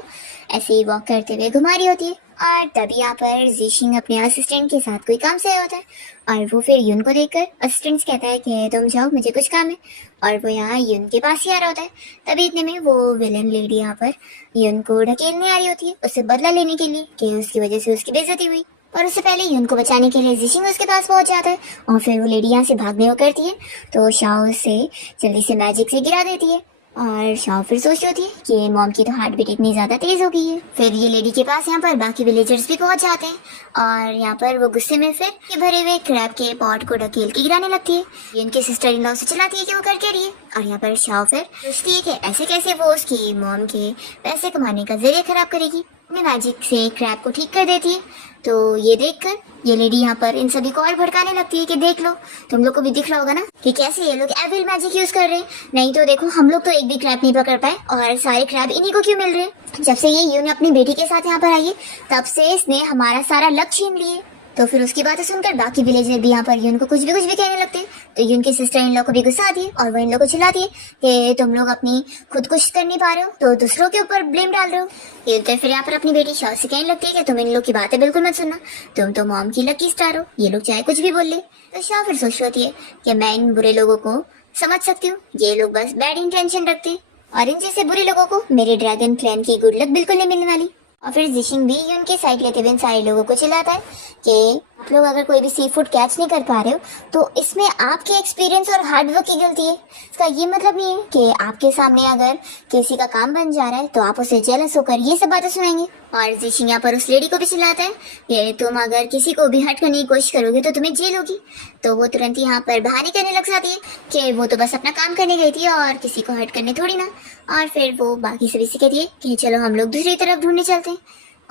ऐसे ही वॉक करते हुए घुमा रही होती है, और तभी यहाँ पर जिशिंग अपने असिस्टेंट के साथ कोई काम से आया होता है, और वो फिर यून को देखकर असिस्टेंट कहता है कि तुम जाओ मुझे कुछ काम है, और वो यहाँ यून के पास ही आ रहा होता है। तभी इतने में वो विलन लेडी यहाँ पर यून को ढकेलने आ रही होती है उससे बदला लेने के लिए कि उसकी वजह से उसकी बेइज्जती हुई, और उससे पहले यून को बचाने के लिए जिशिंग उसके पास पहुंच जाता है, और फिर वो लेडी यहाँ से भागने को करती है तो शाओ उसे जल्दी से मैजिक से गिरा देती है, और शाओ फिर सोच रही होती है कि मॉम की तो हार्ट बीट इतनी ज्यादा तेज हो गई है। फिर ये लेडी के पास यहाँ पर बाकी विलेजर्स भी पहुंच जाते हैं, और यहाँ पर वो गुस्से में फिर ये भरे हुए क्रैब के पॉट को ढकेल के गिराने लगती है। ये उनके सिस्टर इन लॉ से चिल्लाती है कि वो कर क्या रही है, और यहाँ पर शाओ फिर सोचती है कि ऐसे कैसे वो उसकी मॉम के पैसे कमाने का जरिया खराब करेगी, अपने मैजिक से क्रैब को ठीक कर देती है। तो ये देखकर ये लेडी यहाँ पर इन सभी को और भड़काने लगती है कि देख लो, तुम लोग को भी दिख रहा होगा ना कि कैसे ये लोग एविल मैजिक यूज कर रहे हैं, नहीं तो देखो हम लोग तो एक भी क्रैब नहीं पकड़ पाए और सारे क्रैब इन्हीं को क्यों मिल रहे हैं। जब से ये यून अपनी बेटी के साथ यहाँ पर आई है तब से इसने हमारा सारा लक छीन लिए। तो फिर उसकी बातें सुनकर बाकी विलेजर भी यहाँ पर यून को कुछ भी कहने लगते हैं। तो यून की सिस्टर इन लोग को भी गुस्सा आती है और वो इन लोग को चिल्लाती है कि तुम लोग अपनी खुद कुछ कर नहीं पा रहे हो तो दूसरों के ऊपर ब्लेम डाल रहे हो। यून तो फिर यहाँ पर अपनी बेटी शाओ से कहने लगती है कि तुम इन लोग की बातें बिल्कुल मत सुनना, तुम तो मॉम की लकी स्टार हो, ये लोग चाहे कुछ भी बोल ले। तो शाओ फिर सोच रही होती है कि मैं इन बुरे लोगों को समझ सकती हूँ, ये लोग बस बैड इंटेंशन रखते हैं और इन जैसे बुरे लोगों को मेरे ड्रैगन क्लैन की गुड लक बिल्कुल नहीं मिलने वाली। और फिर जिशिंग भी यून की साइड लेते हुए इन सारे लोगों को चिल्लाता है कि आप लोग अगर कोई भी सी फूड कैच नहीं कर पा रहे हो तो इसमें आपके एक्सपीरियंस और हार्डवर्क की गलती है। इसका ये मतलब नहीं है कि आपके सामने अगर किसी का काम बन जा रहा है तो आप उसे जेलस होकर ये सब बातें सुनाएंगे। और जिशिंग यहाँ पर उस लेडी को भी चिल्लाता है कि तुम अगर किसी को भी हर्ट करने की कोशिश करोगे तो तुम्हें जेल होगी। तो वो तुरंत यहाँ पर बहाने करने लग जाती है कि वो तो बस अपना काम करने गई थी और किसी को हर्ट करने थोड़ी ना। और फिर वो बाकी सभी से कहती है कि चलो हम लोग दूसरी तरफ ढूंढने चलते हैं।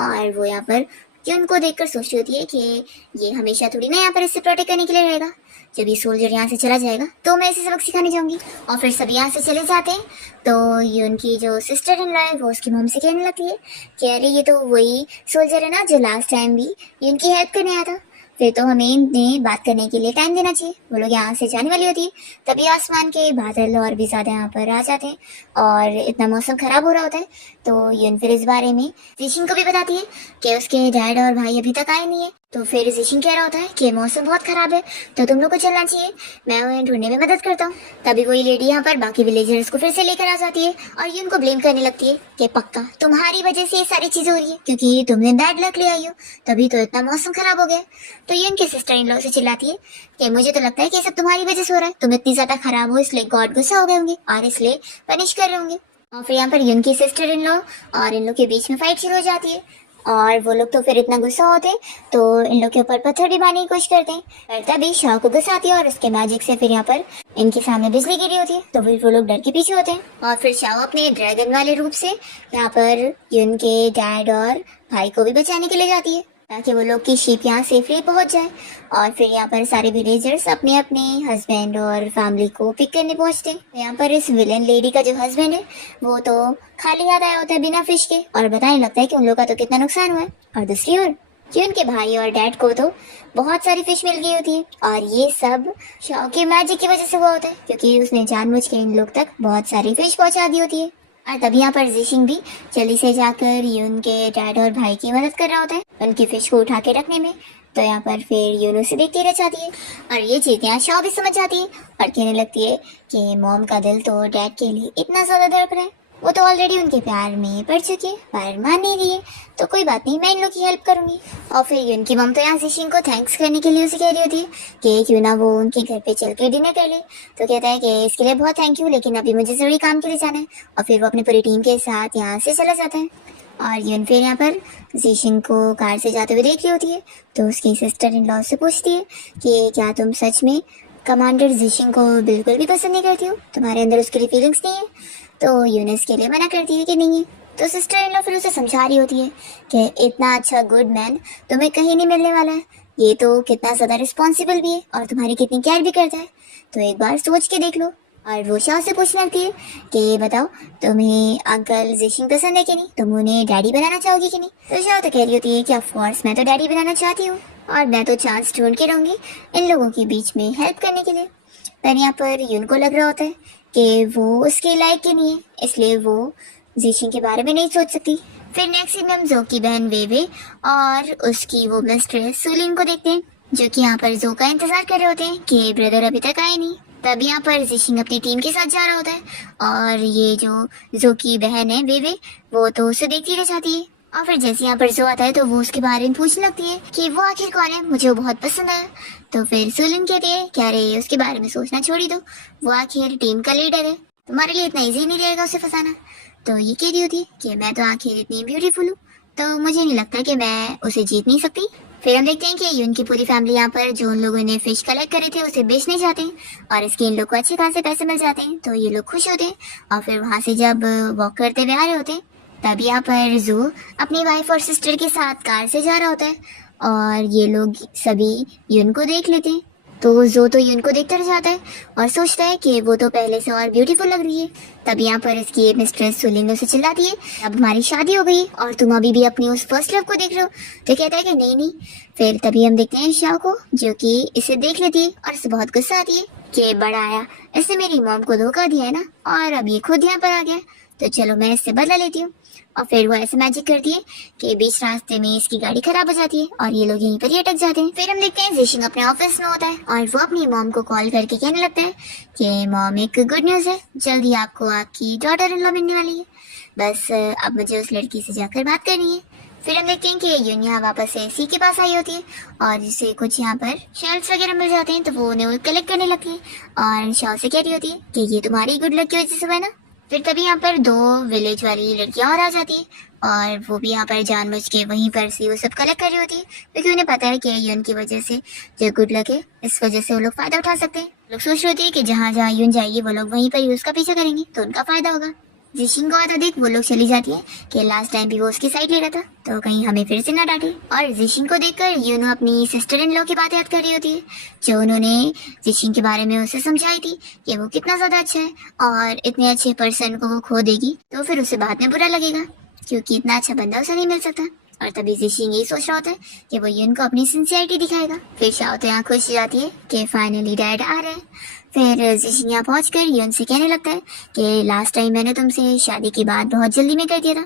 और वो यहाँ पर कि उनको देखकर सोच रही होती है कि ये हमेशा थोड़ी ना यहाँ पर इससे प्रोटेक्ट करने के लिए रहेगा, जब ये सोल्जर यहाँ से चला जाएगा तो मैं इसे सबक सिखाने जाऊंगी। और फिर सब यहाँ से चले जाते हैं तो ये उनकी जो सिस्टर इन लॉ है वो उसकी मॉम से कहने लगती है कि अरे ये तो वही सोल्जर है ना जो लास्ट टाइम भी ये उनकी हेल्प करने आया था, फिर तो हमें इन्हें बात करने के लिए टाइम देना चाहिए। वो लोग यहाँ से जाने वाली होती है तभी आसमान के बादल और भी ज्यादा यहाँ पर आ जाते हैं और इतना मौसम खराब हो रहा होता है। तो यून फिर इस बारे में जिशिंग को भी बताती है कि उसके डैड और भाई अभी तक आए नहीं है। तो फिर जिशिंग कह रहा होता है कि मौसम बहुत खराब है तो तुम लोग को चलना चाहिए, मैं उन्हें ढूंढने में मदद करता हूँ। तभी वही लेडी यहाँ पर बाकी विलेजर्स को फिर से लेकर आ जाती है और यून को ब्लेम करने लगती है कि पक्का तुम्हारी वजह से ये सारी चीजें हो रही है क्योंकि तुमने बैड लक ले आई हो तभी तो इतना मौसम खराब हो गया। तो यून की सिस्टर इन लॉ से चिल्लाती है कि मुझे तो लगता है कि ये सब तुम्हारी वजह से हो रहा है, तुम इतनी ज्यादा खराब हो इसलिए गॉड गुस्सा हो गए होंगे और इसलिए पनिश कर रहे होंगे। और फिर यहाँ पर यून की सिस्टर इन लॉ और इन लोग के बीच में फाइट शुरू हो जाती है और वो लोग तो फिर इतना गुस्सा होते तो इन लोग के ऊपर पत्थर भी मारने की कोशिश करते हैं। पर तभी शाओ को गुस्सा आती है और उसके मैजिक से फिर यहाँ पर इनके सामने बिजली गिरी होती है तो फिर वो लोग डर के पीछे होते हैं। और फिर शाओ अपने ड्रैगन वाले रूप से यहाँ पर यून के डैड और भाई को भी बचाने के लिए जाती है ताकि वो लोग की शिप यहाँ सेफली पहुंच जाए। और फिर यहाँ पर सारे विलेजर्स अपने अपने हस्बैंड और फैमिली को पिक करने पहुंचते हैं। यहाँ पर इस विलेन लेडी का जो हस्बैंड है वो तो खाली हाथ आया होता है बिना फिश के और बताने लगता है कि उन लोग का तो कितना नुकसान हुआ है। और दूसरी ओर कि उनके भाई और डैड को तो बहुत सारी फिश मिल गई होती है और ये सब शाओ के मैजिक की वजह से हुआ होता है क्योंकि उसने जानबूझ के इन लोग तक बहुत सारी फिश पहुंचा दी होती है। और तभी यहाँ पर जिशिंग भी जल्दी से जाकर यून के डैड और भाई की मदद कर रहा होता है उनकी फिश को उठा के रखने में। तो यहाँ पर फिर यून उसे देखती रह जाती है और ये चीज यहाँ शाओ भी समझ जाती है और कहने लगती है कि मॉम का दिल तो डैड के लिए इतना ज्यादा धड़क रहा है, वो तो ऑलरेडी उनके प्यार में पड़ चुकी है पर मान नहीं रही है तो कोई बात नहीं, मैं इन लोग की हेल्प करूंगी। और फिर यून की मम तो यहाँ जिशिंग को थैंक्स करने के लिए उसे कह रही होती है कि क्यों ना वो उनके घर पे चल के डिनर कर ले। तो कहता है कि इसके लिए बहुत थैंक यू लेकिन अभी मुझे जरूरी काम के लिए जाना है। और फिर वो अपनी पूरी टीम के साथ यहाँ से चला जाता है। और यून फिर यहाँ पर जिशिंग को कार से जाते हुए देख रही होती है तो उसकी सिस्टर इन लॉ से पूछती है कि क्या तुम सच में कमांडर जिशिंग को बिल्कुल भी पसंद नहीं करती हो, तुम्हारे अंदर उसके लिए फीलिंग्स नहीं है। तो यूनिस के लिए मना करती है कि नहीं है। तो सिस्टर इन लॉ फिर उसे समझा रही होती है कि इतना अच्छा गुड मैन तुम्हें कहीं नहीं मिलने वाला है, ये तो कितना ज्यादा रिस्पॉन्सिबल भी है और तुम्हारी कितनी केयर भी करता है, तो एक बार सोच के देख लो। और वो शाह से पूछने लगती है कि बताओ तुम्हें अंकल जिशिंग पसंद है कि नहीं, तुम उन्हें डैडी बनाना चाहोगी कि नहीं। तो शाह तो कह रही होती है कि ऑफ कोर्स मैं तो डैडी बनाना चाहती हूँ और मैं तो चांस ढूंढ के रहूंगी इन लोगों के बीच में हेल्प करने के लिए। पर यहाँ पर यून को लग रहा होता है कि वो उसके लायक ही नहीं है इसलिए वो जिशिंग के बारे में नहीं सोच सकती। फिर नेक्स्ट सीन में हम जो की बहन वेवे और उसकी वो मिस्ट्रेस सुलिन को देखते हैं जो कि यहाँ पर जो का इंतजार कर रहे होते हैं कि ब्रदर अभी तक आए नहीं। तभी यहाँ पर जिशिंग अपनी टीम के साथ जा रहा होता है और ये जो की बहन है वेवे वो तो उसे देखती रह जाती है। और फिर जैसे यहाँ पर जो आता है तो वो उसके बारे में पूछने लगती है कि वो आखिर कौन है, मुझे वो बहुत पसंद आया। तो फिर सुलिन कहती है क्या रे उसके बारे में सोचना छोड़ी दो, वो आखिर टीम का लीडर है, तुम्हारे लिए इतना इजी नहीं रहेगा उसे फंसाना। तो ये कह रही होती है कि मैं तो आखिर इतनी ब्यूटीफुल हूँ तो मुझे नहीं लगता कि मैं उसे जीत नहीं सकती। फिर हम देखते हैं कि यून की पूरी फैमिली यहाँ पर जो उन लोगों ने फिश कलेक्ट करे थे उसे बेचने जाते हैं और इसके इन लोग को अच्छे खासे पैसे मिल जाते हैं तो ये लोग खुश होते हैं। और फिर वहाँ से जब वॉक करते हुए आ रहे होते हैं तभी यहाँ पर जू अपनी वाइफ और सिस्टर के साथ कार से जा रहा होता है और ये लोग सभी यून को देख लेते हैं तो जो तो यून को देखता रह जाता है और सोचता है कि वो तो पहले से और ब्यूटीफुल लग रही है। तब यहाँ पर इसकी मिस्ट्रेस सुलिंग से चिल्लाती है, अब हमारी शादी हो गई और तुम अभी भी अपनी उस फर्स्ट लव को देख रहे हो। तो कहता है कि नहीं नहीं। फिर तभी हम देखते हैं शाओ को, जो कि इसे देख लेती है और इसे बहुत गुस्सा आती है कि बड़ा आया, इसने मेरी मॉम को धोखा दिया है ना, और अब ये खुद यहाँ पर आ गया, तो चलो मैं इससे बदला लेती हूँ। और फिर वो ऐसे मैजिक करती है कि बीच रास्ते में इसकी गाड़ी खराब हो जाती है और ये लोग यहीं पर ही अटक जाते हैं। फिर हम देखते हैं जिशिंग अपने ऑफिस में होता है और वो अपनी मॉम को कॉल करके कहने लगता है कि मॉम एक गुड न्यूज है, जल्दी आपको आपकी डॉटर इन लॉ मिलने वाली है, बस अब मुझे उस लड़की से जाकर बात करनी है। फिर हम देखते हैं कि यून यहाँ वापस से सी के पास आई होती है और जिसे कुछ यहाँ पर शेल्स वगैरह मिल जाते हैं, तो वो उन्हें कलेक्ट करने लगती है और शाओ से कह रही होती है कि ये तुम्हारी गुड लक की वजह से हुआ है ना। फिर तभी यहाँ पर 2 विलेज वाली लड़कियां और आ जाती है और वो भी यहाँ पर जानबूझ के वहीं पर से वो सब कलेक्ट कर रही होती है, क्योंकि उन्हें पता है कि यून की वजह से जो गुड लक है इस वजह से वो लोग फायदा उठा सकते हैं। लोग सोच रहे होते हैं कि जहाँ जहाँ यून जाएगी वो लोग वहीं पर ही उसका पीछा करेंगे तो उनका फायदा होगा। जिशिंग को आता देख वो लोग चली जाती है कि लास्ट टाइम भी वो उसकी साइड ले रहा था, तो कहीं हमें फिर से ना डांटे। और जिशिंग को देखकर यूनो अपनी सिस्टर इन लॉ की बात याद कर रही होती है, जो उन्होंने जिशिंग के बारे में उसे समझाई थी कि वो कितना ज्यादा अच्छा है और इतने अच्छे पर्सन को वो खो देगी तो फिर उसे बाद में बुरा लगेगा, क्योंकि इतना अच्छा बंदा उसे नहीं मिल सकता। और तभी जिशिंग यही सोच रहा होता है कि वो यून को अपनी सिंसियरिटी दिखाएगा। फिर शाओ तो यहाँ खुश हो जाती है कि फाइनली डैड आ रहे हैं। फिर जिशिंग यहाँ पहुँच कर यून से कहने लगता है कि लास्ट टाइम मैंने तुमसे शादी की बात बहुत जल्दी में कर दिया था,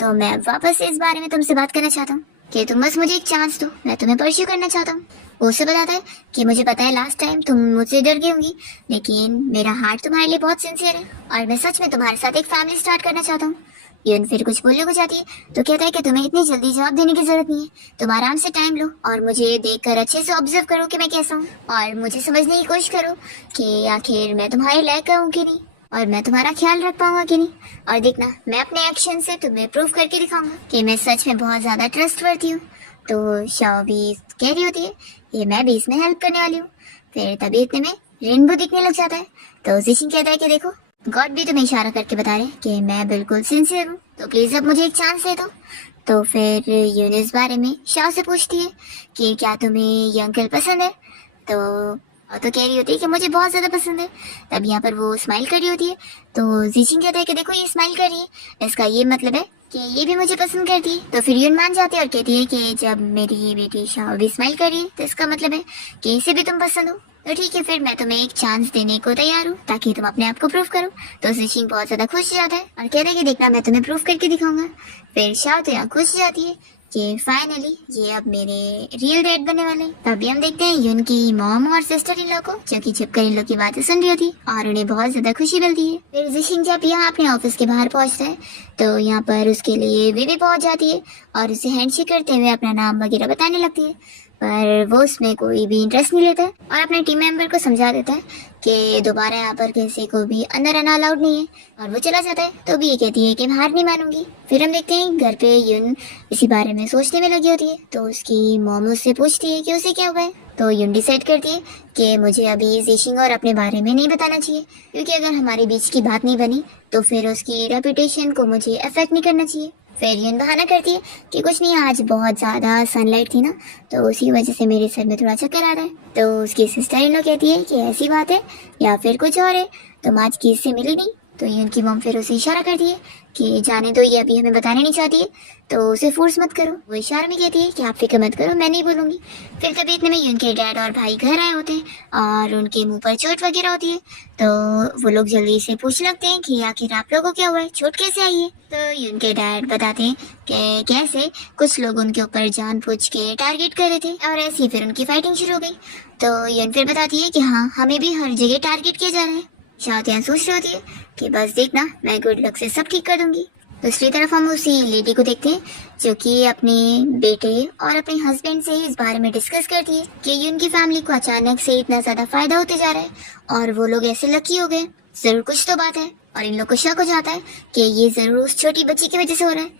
तो मैं अब वापस से इस बारे में तुमसे बात करना चाहता हूँ कि तुम बस मुझे एक चांस दो, मैं तुम्हें परस्यू करना चाहता हूँ। वो उसे बताता है कि मुझे पता है लास्ट टाइम तुम मुझसे डर गई होंगी, लेकिन मेरा हार्ट तुम्हारे लिए बहुत सिंसियर है और मैं सच में तुम्हारे साथ एक फैमिली स्टार्ट करना चाहता हूँ। यून फिर कुछ बोलने को जाती है तो कहता है कि तुम्हें इतनी जल्दी जवाब देने की जरूरत नहीं है, तुम आराम से टाइम लो और मुझे देखकर अच्छे से ऑब्जर्व करो कि मैं कैसा हूँ और मुझे समझने की कोशिश करो कि आखिर मैं तुम्हारे लायक हूँ कि नहीं और मैं तुम्हारा ख्याल रख पाऊंगा कि नहीं। और देखना मैं अपने एक्शन से तुम्हें प्रूव करके दिखाऊंगा कि मैं सच में बहुत ज्यादा ट्रस्टवर्दी हूँ। तो शाओ भी कह रही होती है कि मैं भी इसमें हेल्प करने वाली हूँ। फिर तभी इतने में रेनबो दिखने लग जाता है, तो जिशिंग कहता है कि देखो गॉड भी तुम्हें इशारा करके बता रहे कि मैं बिल्कुल सिंसियर हूँ, तो प्लीज अब मुझे एक चांस दे दो। तो फिर यून इस बारे में शाओ से पूछती है कि क्या तुम्हें ये अंकल पसंद है, तो कह रही होती है कि मुझे बहुत ज्यादा पसंद है। तब यहाँ पर वो स्माइल कर रही होती है, तो जिशिंग कहता है कि देखो ये स्माइल कर रही है, इसका ये मतलब है कि ये भी मुझे पसंद करती है। तो फिर यून मान जाती है और कहती है कि जब मेरी ये बेटी शाओ भी स्माइल कर रही है तो इसका मतलब है कि इसे भी तुम पसंद हो, तो ठीक है फिर मैं तुम्हें एक चांस देने को तैयार हूँ ताकि तुम अपने आप को प्रूव करो। तो जिशिंग बहुत ज्यादा खुश हो जाता है और कहता है कि देखना मैं तुम्हें प्रूव करके दिखाऊंगा। फिर शाओ तो यहाँ खुश हो जाती है कि फाइनली ये अब मेरे रियल डैड बनने वाले हैं। तभी हम देखते हैं यून की मॉम और सिस्टर इन लोग को, जो कि छुपकर इन लोग की बातें सुन रही होती और उन्हें बहुत ज्यादा खुशी मिलती है। फिर जिशिंग जब यहाँ अपने ऑफिस के बाहर पहुंचता है तो यहाँ पर उसके लिए वे पहुंच जाती है और उसे हैंडशेक करते हुए अपना नाम वगैरह बताने लगती है, पर वो उसमें कोई भी इंटरेस्ट नहीं लेता है और अपने टीम मेंबर को समझा देता है कि दोबारा यहाँ पर किसी को भी अंदर आना अलाउड नहीं है और वो चला जाता है। तो भी ये कहती है कि मैं हार नहीं मानूंगी। फिर हम देखते हैं घर पे यून इसी बारे में सोचने में लगी होती है, तो उसकी मॉम उससे पूछती है कि उसे क्या हुआ है। तो यून डिसाइड करती है कि मुझे अभी जिशिंग और अपने बारे में नहीं बताना चाहिए, क्योंकि अगर हमारे बीच की बात नहीं बनी तो फिर उसकी रेपुटेशन को मुझे अफेक्ट नहीं करना चाहिए। फिर यून बहाना करती है कि कुछ नहीं, आज बहुत ज्यादा सनलाइट थी ना, तो उसी वजह से मेरे सर में थोड़ा चक्कर आ रहा है। तो उसकी सिस्टर इन लोग कहती है कि ऐसी बात है या फिर कुछ और है, तुम आज किससे मिली नहीं। तो यून की मॉम फिर उसे इशारा करती है कि जाने दो, ये अभी हमें बताने नहीं चाहती है, तो उसे फोर्स मत करो। वो इशारे में कहती है कि आप फिक्र मत करो, मैं नहीं बोलूंगी। फिर तभी इतने में यून के डैड और भाई घर आए होते हैं और उनके मुंह पर चोट वगैरह होती है, तो वो लोग जल्दी से पूछने लगते हैं कि आखिर आप लोगों को क्या हुआ है, चोट कैसे आई है। तो यून के डैड बताते हैं कि कैसे कुछ लोग उनके ऊपर जानबूझ के टारगेट कर रहे थे और ऐसे ही फिर उनकी फाइटिंग शुरू हो गई। तो यून फिर बताती है कि हाँ, हमें भी हर जगह टारगेट किया जा रहा है। शाओ यहाँ सोच रही होती है कि बस देखना मैं गुड लक से सब ठीक कर दूंगी। दूसरी तरफ हम उसी लेडी को देखते हैं जो कि अपने बेटे और अपने हस्बैंड से इस बारे में डिस्कस करती है कि यून की फैमिली को अचानक से इतना ज्यादा फायदा होते जा रहा है और वो लोग ऐसे लकी हो गए, जरूर कुछ तो बात है। और इन लोग को शक हो जाता है कि ये जरूर उस छोटी बच्ची की वजह से हो रहा है।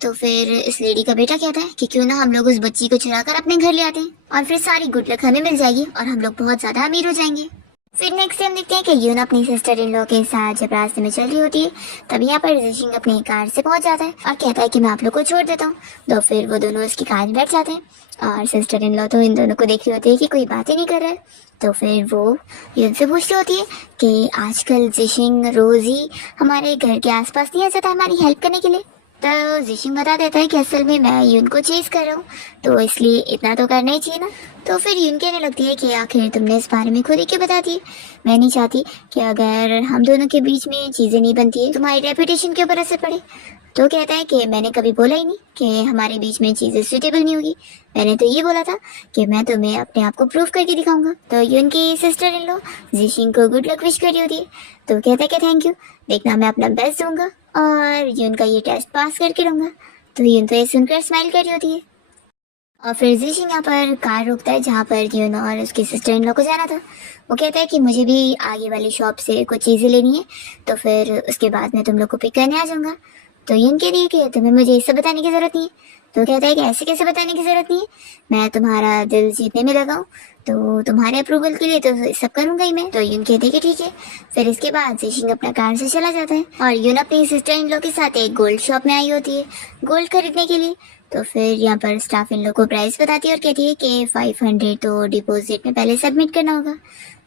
तो फिर इस लेडी का बेटा कहता है कि क्यों ना हम लोग उस बच्ची को चुरा कर अपने घर ले आते हैं और फिर सारी गुड लक हमें मिल जाएगी और हम लोग बहुत ज्यादा अमीर हो जाएंगे। फिर नेक्स्ट टाइम देखते हैं कि यून अपनी सिस्टर इन लॉ के साथ जब रास्ते में चल रही होती है, तब यहाँ पर जिशिंग अपनी कार से पहुंच जाता है और कहता है कि मैं आप लोग को छोड़ देता हूँ। तो फिर वो दोनों उसकी कार में बैठ जाते हैं और सिस्टर इन लॉ तो इन दोनों को देख रही होती है कि कोई बात ही नहीं कर रहा है। तो फिर वो यून से पूछ रही होती है कि आजकल जिशिंग रोज ही हमारे घर के आसपास नहीं आ जाता हमारी हेल्प करने के लिए। तो जिशिंग बता देता है कि असल में मैं यून को चेज कर रहा हूँ, तो इसलिए इतना तो करना ही चाहिए ना। तो फिर यून कहने लगती है कि आखिर तुमने इस बारे में खुद ही क्यों बता दी। मैं नहीं चाहती कि अगर हम दोनों के बीच में चीज़ें नहीं बनती है तुम्हारी रेपुटेशन के ऊपर असर पड़े। तो कहता है कि मैंने कभी बोला ही नहीं कि हमारे बीच में चीज़ें सूटेबल नहीं होगी। मैंने तो ये बोला था कि मैं तुम्हें अपने आप को प्रूव करके दिखाऊंगा। तो यून की सिस्टर इन लॉ जिशिंग को गुड लक विश कर रही होती है। तो कहता है कि थैंक यू, देखना मैं अपना बेस्ट दूंगा और यून का ये टेस्ट पास करके रहूंगा। तो यून तो ये सुनकर स्माइल कर रही होती है और फिर जिशिंग यहाँ पर कार रोकता है जहाँ पर यून और उसकी सिस्टर इन लॉ को जाना था। वो कहता है कि मुझे भी आगे वाली शॉप से कुछ चीज़ें लेनी है, तो फिर उसके बाद मैं तुम लोग को पिक करने आ जाऊँगा। तो यून कह रही है कि तुम्हें मुझे ये सब बताने की ज़रूरत नहीं है। तो कहता है कि ऐसे कैसे बताने की ज़रूरत नहीं है, मैं तुम्हारा दिल जीतने में लगा हूँ, तो तुम्हारे अप्रूवल के लिए तो सब करूँगा ही मैं। तो यून कहते हैं कि ठीक है। फिर इसके बाद जिशिंग अपना कार से चला जाता है और यून अपनी सिस्टर इन लॉ के साथ एक गोल्ड शॉप में आई होती है गोल्ड खरीदने के लिए। तो फिर यहाँ पर स्टाफ इन लोग को प्राइस बताती है और कहती है कि 500 तो डिपॉजिट में पहले सबमिट करना होगा।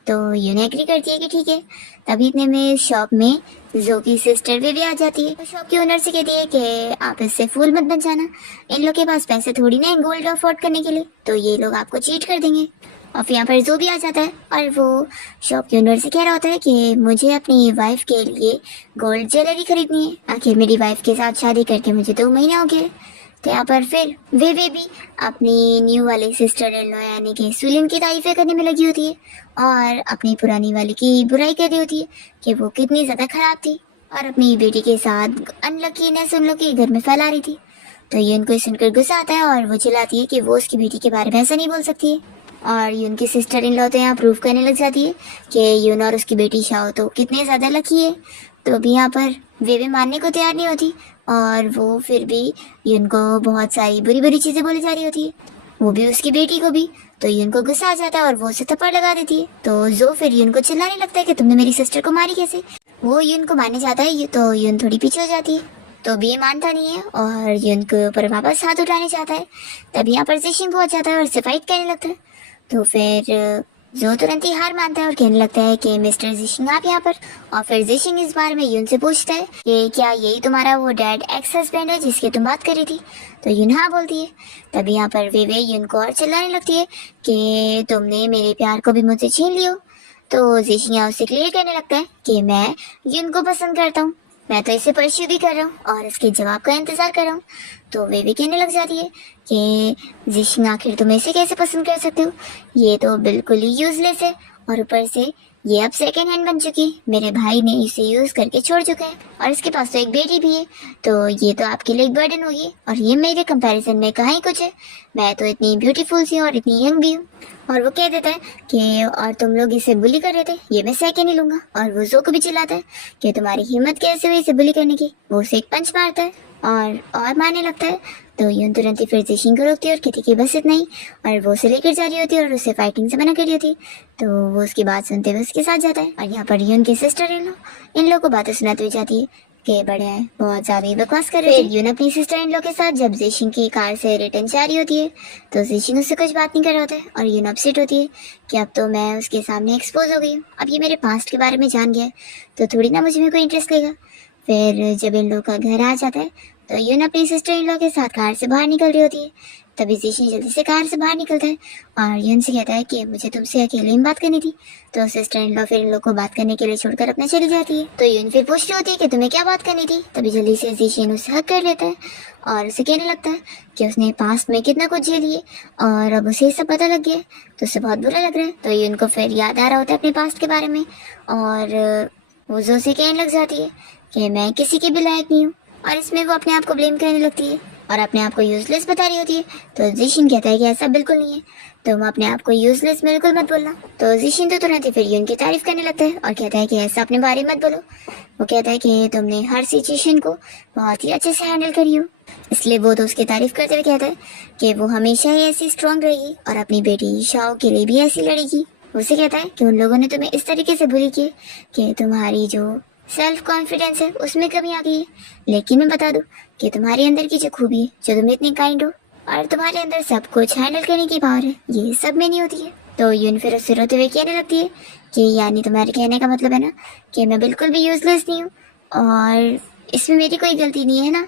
तो यून एग्री करती है कि ठीक है। तभी इतने में शॉप में जो की सिस्टर भी आ जाती है। तो शॉप के ओनर से कहती है कि आप इससे फूल मत बन जाना, इन लोग के पास पैसे थोड़ी ना है गोल्ड अफोर्ड करने के लिए, तो ये लोग आपको चीट कर देंगे। और फिर यहाँ पर जो भी आ जाता है और वो शॉप के ओनर से कह रहा होता है कि मुझे अपनी वाइफ के लिए गोल्ड ज्वेलरी खरीदनी है। आखिर मेरी वाइफ के साथ शादी करके मुझे 2 महीने हो गए। तो यहाँ पर फिर वे भी अपनी न्यू वाली सिस्टर इन लॉ यानी कि सुलिन की तारीफें करने में लगी होती है और अपनी पुरानी वाली की बुराई कर रही होती है कि वो कितनी ज़्यादा खराब थी और अपनी बेटी के साथ अनलकीनेस उन लोग के घर में फैला रही थी। तो ये उनको सुनकर गुस्सा आता है और वो चिल्लाती है कि वो उसकी बेटी के बारे में ऐसा नहीं बोल सकती है। और यून की सिस्टर इन लॉ तो यहाँ प्रूव करने लग जाती है कि यून और उसकी बेटी शाओ तो कितने ज़्यादा लकी है। तो भी यहाँ पर वे भी मानने को तैयार नहीं होती और वो फिर भी यून को बहुत सारी बुरी बुरी चीज़ें बोली जा रही होती है, वो भी उसकी बेटी को भी। तो यून को गुस्सा आ जाता है और वो उसे थप्पड़ लगा देती है। तो जो फिर यून को चिल्लाने लगता है कि तुमने मेरी सिस्टर को मारी कैसे। वो यून को मारने जाता है तो यून थोड़ी पीछे हो जाती है, तो भी ये मानता नहीं है और यून के ऊपर वापस हाथ उठाने जाता है। तभी यहाँ पर जिशिंग पहुंच जाता है और उससे फाइट करने लगता है। तो फिर जो तुरंत ही हार मानता है और कहने लगता है कि मिस्टर जिशिंग आप यहाँ पर। और फिर जिशिंग इस बार में यून से पूछता है कि क्या यही तुम्हारा वो डैड एक्स हस्बैंड है जिसकी तुम बात कर रही थी। तो यून हाँ बोलती है। तभी यहाँ पर वे यून को और चिल्लाने लगती है कि तुमने मेरे प्यार को भी मुझसे छीन लियो। तो जिशिंग यहाँ उससे क्लियर करने लगता है कि मैं यून को पसंद करता हूँ, मैं तो इसे परस्यू भी कर रहा हूँ और इसके जवाब का इंतजार कर रहा हूँ। तो वे भी कहने लग जाती है कि जिशिंग आखिर तुम इसे कैसे पसंद कर सकते हो, ये तो बिल्कुल ही यूजलेस है और ऊपर से ये अब सेकेंड हैंड बन चुकी, मेरे भाई ने इसे यूज करके छोड़ चुका है और इसके पास तो एक बेटी भी है, तो ये तो आपके लिए एक बर्डन होगी और ये मेरे कंपैरिजन में कहाँ ही कुछ है, मैं तो इतनी ब्यूटीफुल सी और इतनी यंग भी हूँ। और वो कह देता है कि और तुम लोग इसे बुली कर रहे थे, ये मैं सह के नहीं लूंगा। और वो जो को भी चिल्लाता है कि तुम्हारी हिम्मत कैसे हुई इसे बुली करने की। वो उसे एक पंच मारता है और मारने लगता है। तो यून तुरंत ही फिर जिशिंग को रोकती है और कहती कि बस इतना ही, और वो उसे लेकर जा रही होती है और उसे फाइटिंग से मना कर रही होती है। तो वो उसकी बात सुनते हुए उसके साथ जाता है और यहाँ पर यून की सिस्टर इन लोग को बातें सुनाती हुई जाती है कि बड़े हैं, बहुत ज्यादा ही बकवास कर रहे हैं। यून अपनी सिस्टर इन लोग के साथ जब जिशिंग की कार से रिटर्न जा रही होती है तो जिशिंग उससे कुछ बात नहीं कर रहा होता है और यून अपसेट होती है कि अब तो मैं उसके सामने एक्सपोज हो गई हूँ, अब ये मेरे पास्ट के बारे में जान गया है तो थोड़ी ना मुझे में कोई इंटरेस्ट लेगा। फिर जब इन लोग का घर आ जाता है तो यून अपनी सिस्टर इन लोग के साथ कार से बाहर निकल रही होती है। तभी जिशिंग जल्दी से कार से बाहर निकलता है और यून से कहता है कि मुझे तुमसे अकेले में बात करनी थी। तो सिस्टर इन लॉ फिर इन लोग को बात करने के लिए छोड़कर अपने चली जाती है। तो यून फिर पूछ रही होती है कि तुम्हें क्या बात करनी थी। तभी जल्दी से जिशिंग उसे हक कर लेता है और उसे कहने लगता है कि उसने पास्ट में कितना कुछ झेल लिया और अब उसे सब पता लग गया तो उसे बहुत बुरा लग रहा है। तो यून को फिर याद आ रहा होता है अपने पास्ट के बारे में और वो जो से कहने लग जाती है कि मैं किसी के भी लायक नहीं हूँ और इसमें वो अपने आप को ब्लेम करने लगती है और अपने आप को यूजलेस बता रही होती है। तो जिशिंग कहता है कि ऐसा बिल्कुल नहीं है, तुम अपने आप को यूजलेस बिल्कुल मत बोलना। तो जिशिंग तो तुरंत ही फिर यून की तारीफ करने लगता है और कहता है कि ऐसा अपने बारे में मत बोलो। वो कहता है कि तुमने हर सिचुएशन को बहुत ही अच्छे से हैंडल करी हो, इसलिए वो तो उसकी तारीफ करते हुए कहता है कि वो हमेशा ही ऐसी स्ट्रांग रहेगी और अपनी बेटी शाओ के लिए भी ऐसी लड़ेगी। उसे कहता है कि उन लोगों ने तुम्हें इस तरीके से बुली की कि तुम्हारी जो सेल्फ कॉन्फिडेंस है उसमें कमी आ गई है। लेकिन मैं बता दूं कि तुम्हारे अंदर की जो खूबी है, जो तुम इतनी काइंड हो और तुम्हारे अंदर सब कुछ हैंडल करने की पावर है, ये सब में नहीं होती है। तो यून फिर उससे रोते हुए कहने लगती है कि यानी तुम्हारे कहने का मतलब है ना कि मैं बिल्कुल भी यूजलेस नहीं हूँ और इसमें मेरी कोई गलती नहीं है ना।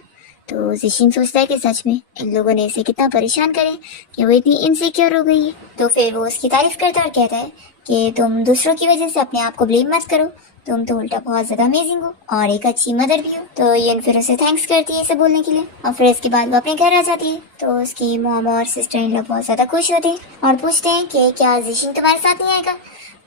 तो जिशिन सोचता है कि सच में इन लोगों ने इसे कितना परेशान करे कि वो इतनी इनसिक्योर हो गई है। तो फिर वो उसकी तारीफ करता है और कहता है कि तुम दूसरों की वजह से अपने आप को ब्लेम मत करो, तुम तो उल्टा बहुत ज्यादा अमेजिंग हो और एक अच्छी मदर भी हो। तो यून फिर उसे थैंक्स करती है इसे बोलने के लिए और फिर इसके बाद वो अपने घर आ जाती है। तो उसकी मॉम और सिस्टर इन लोग बहुत ज्यादा खुश होते हैं और पूछते हैं कि क्या जिशिन तुम्हारे साथ नहीं आएगा।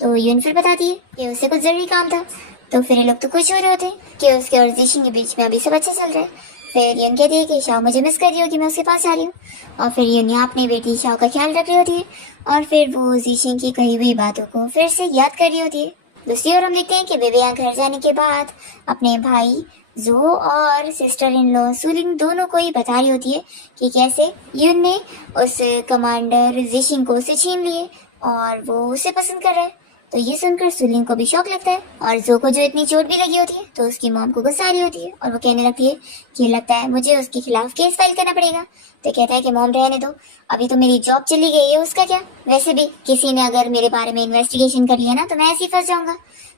तो यून फिर बताती है कि उसे कुछ जरूरी काम था। तो फिर ये लोग तो खुश हो रहे होते हैं कि उसके और जिशिन के बीच में अभी सब अच्छा चल रहा है। फिर यून कहती है कि शाओ मुझे मिस कर रही होगी, मैं उसके पास आ रही हूँ। और फिर यून यहाँ अपनी बेटी शाओ का ख्याल रख रही होती है और फिर वो जिशिन की कही हुई बातों को फिर से याद कर रही होती है। दूसरी ओर हम देखते हैं कि बेबे यहाँ घर जाने के बाद अपने भाई जो और सिस्टर इन लॉ सुलिंग दोनों को ही बता रही होती है कि कैसे यून ने उस कमांडर जिशिन को उसे छीन लिए और वो उसे पसंद कर रहा है। तो ये सुनकर सुलिंग को भी शौक लगता है और जो को जो इतनी चोट भी लगी होती है तो उसकी मॉम को गुस्सा आ रही होती है और वो कहने लगती है कि लगता है मुझे उसके खिलाफ केस फाइल करना पड़ेगा। तो कहता है कि मॉम रहने दो, अभी तो मेरी जॉब चली गई है, उसका क्या, वैसे भी किसी ने अगर मेरे बारे में इन्वेस्टिगेशन कर लिया ना तो मैं ऐसे ही फंस जाऊंगा।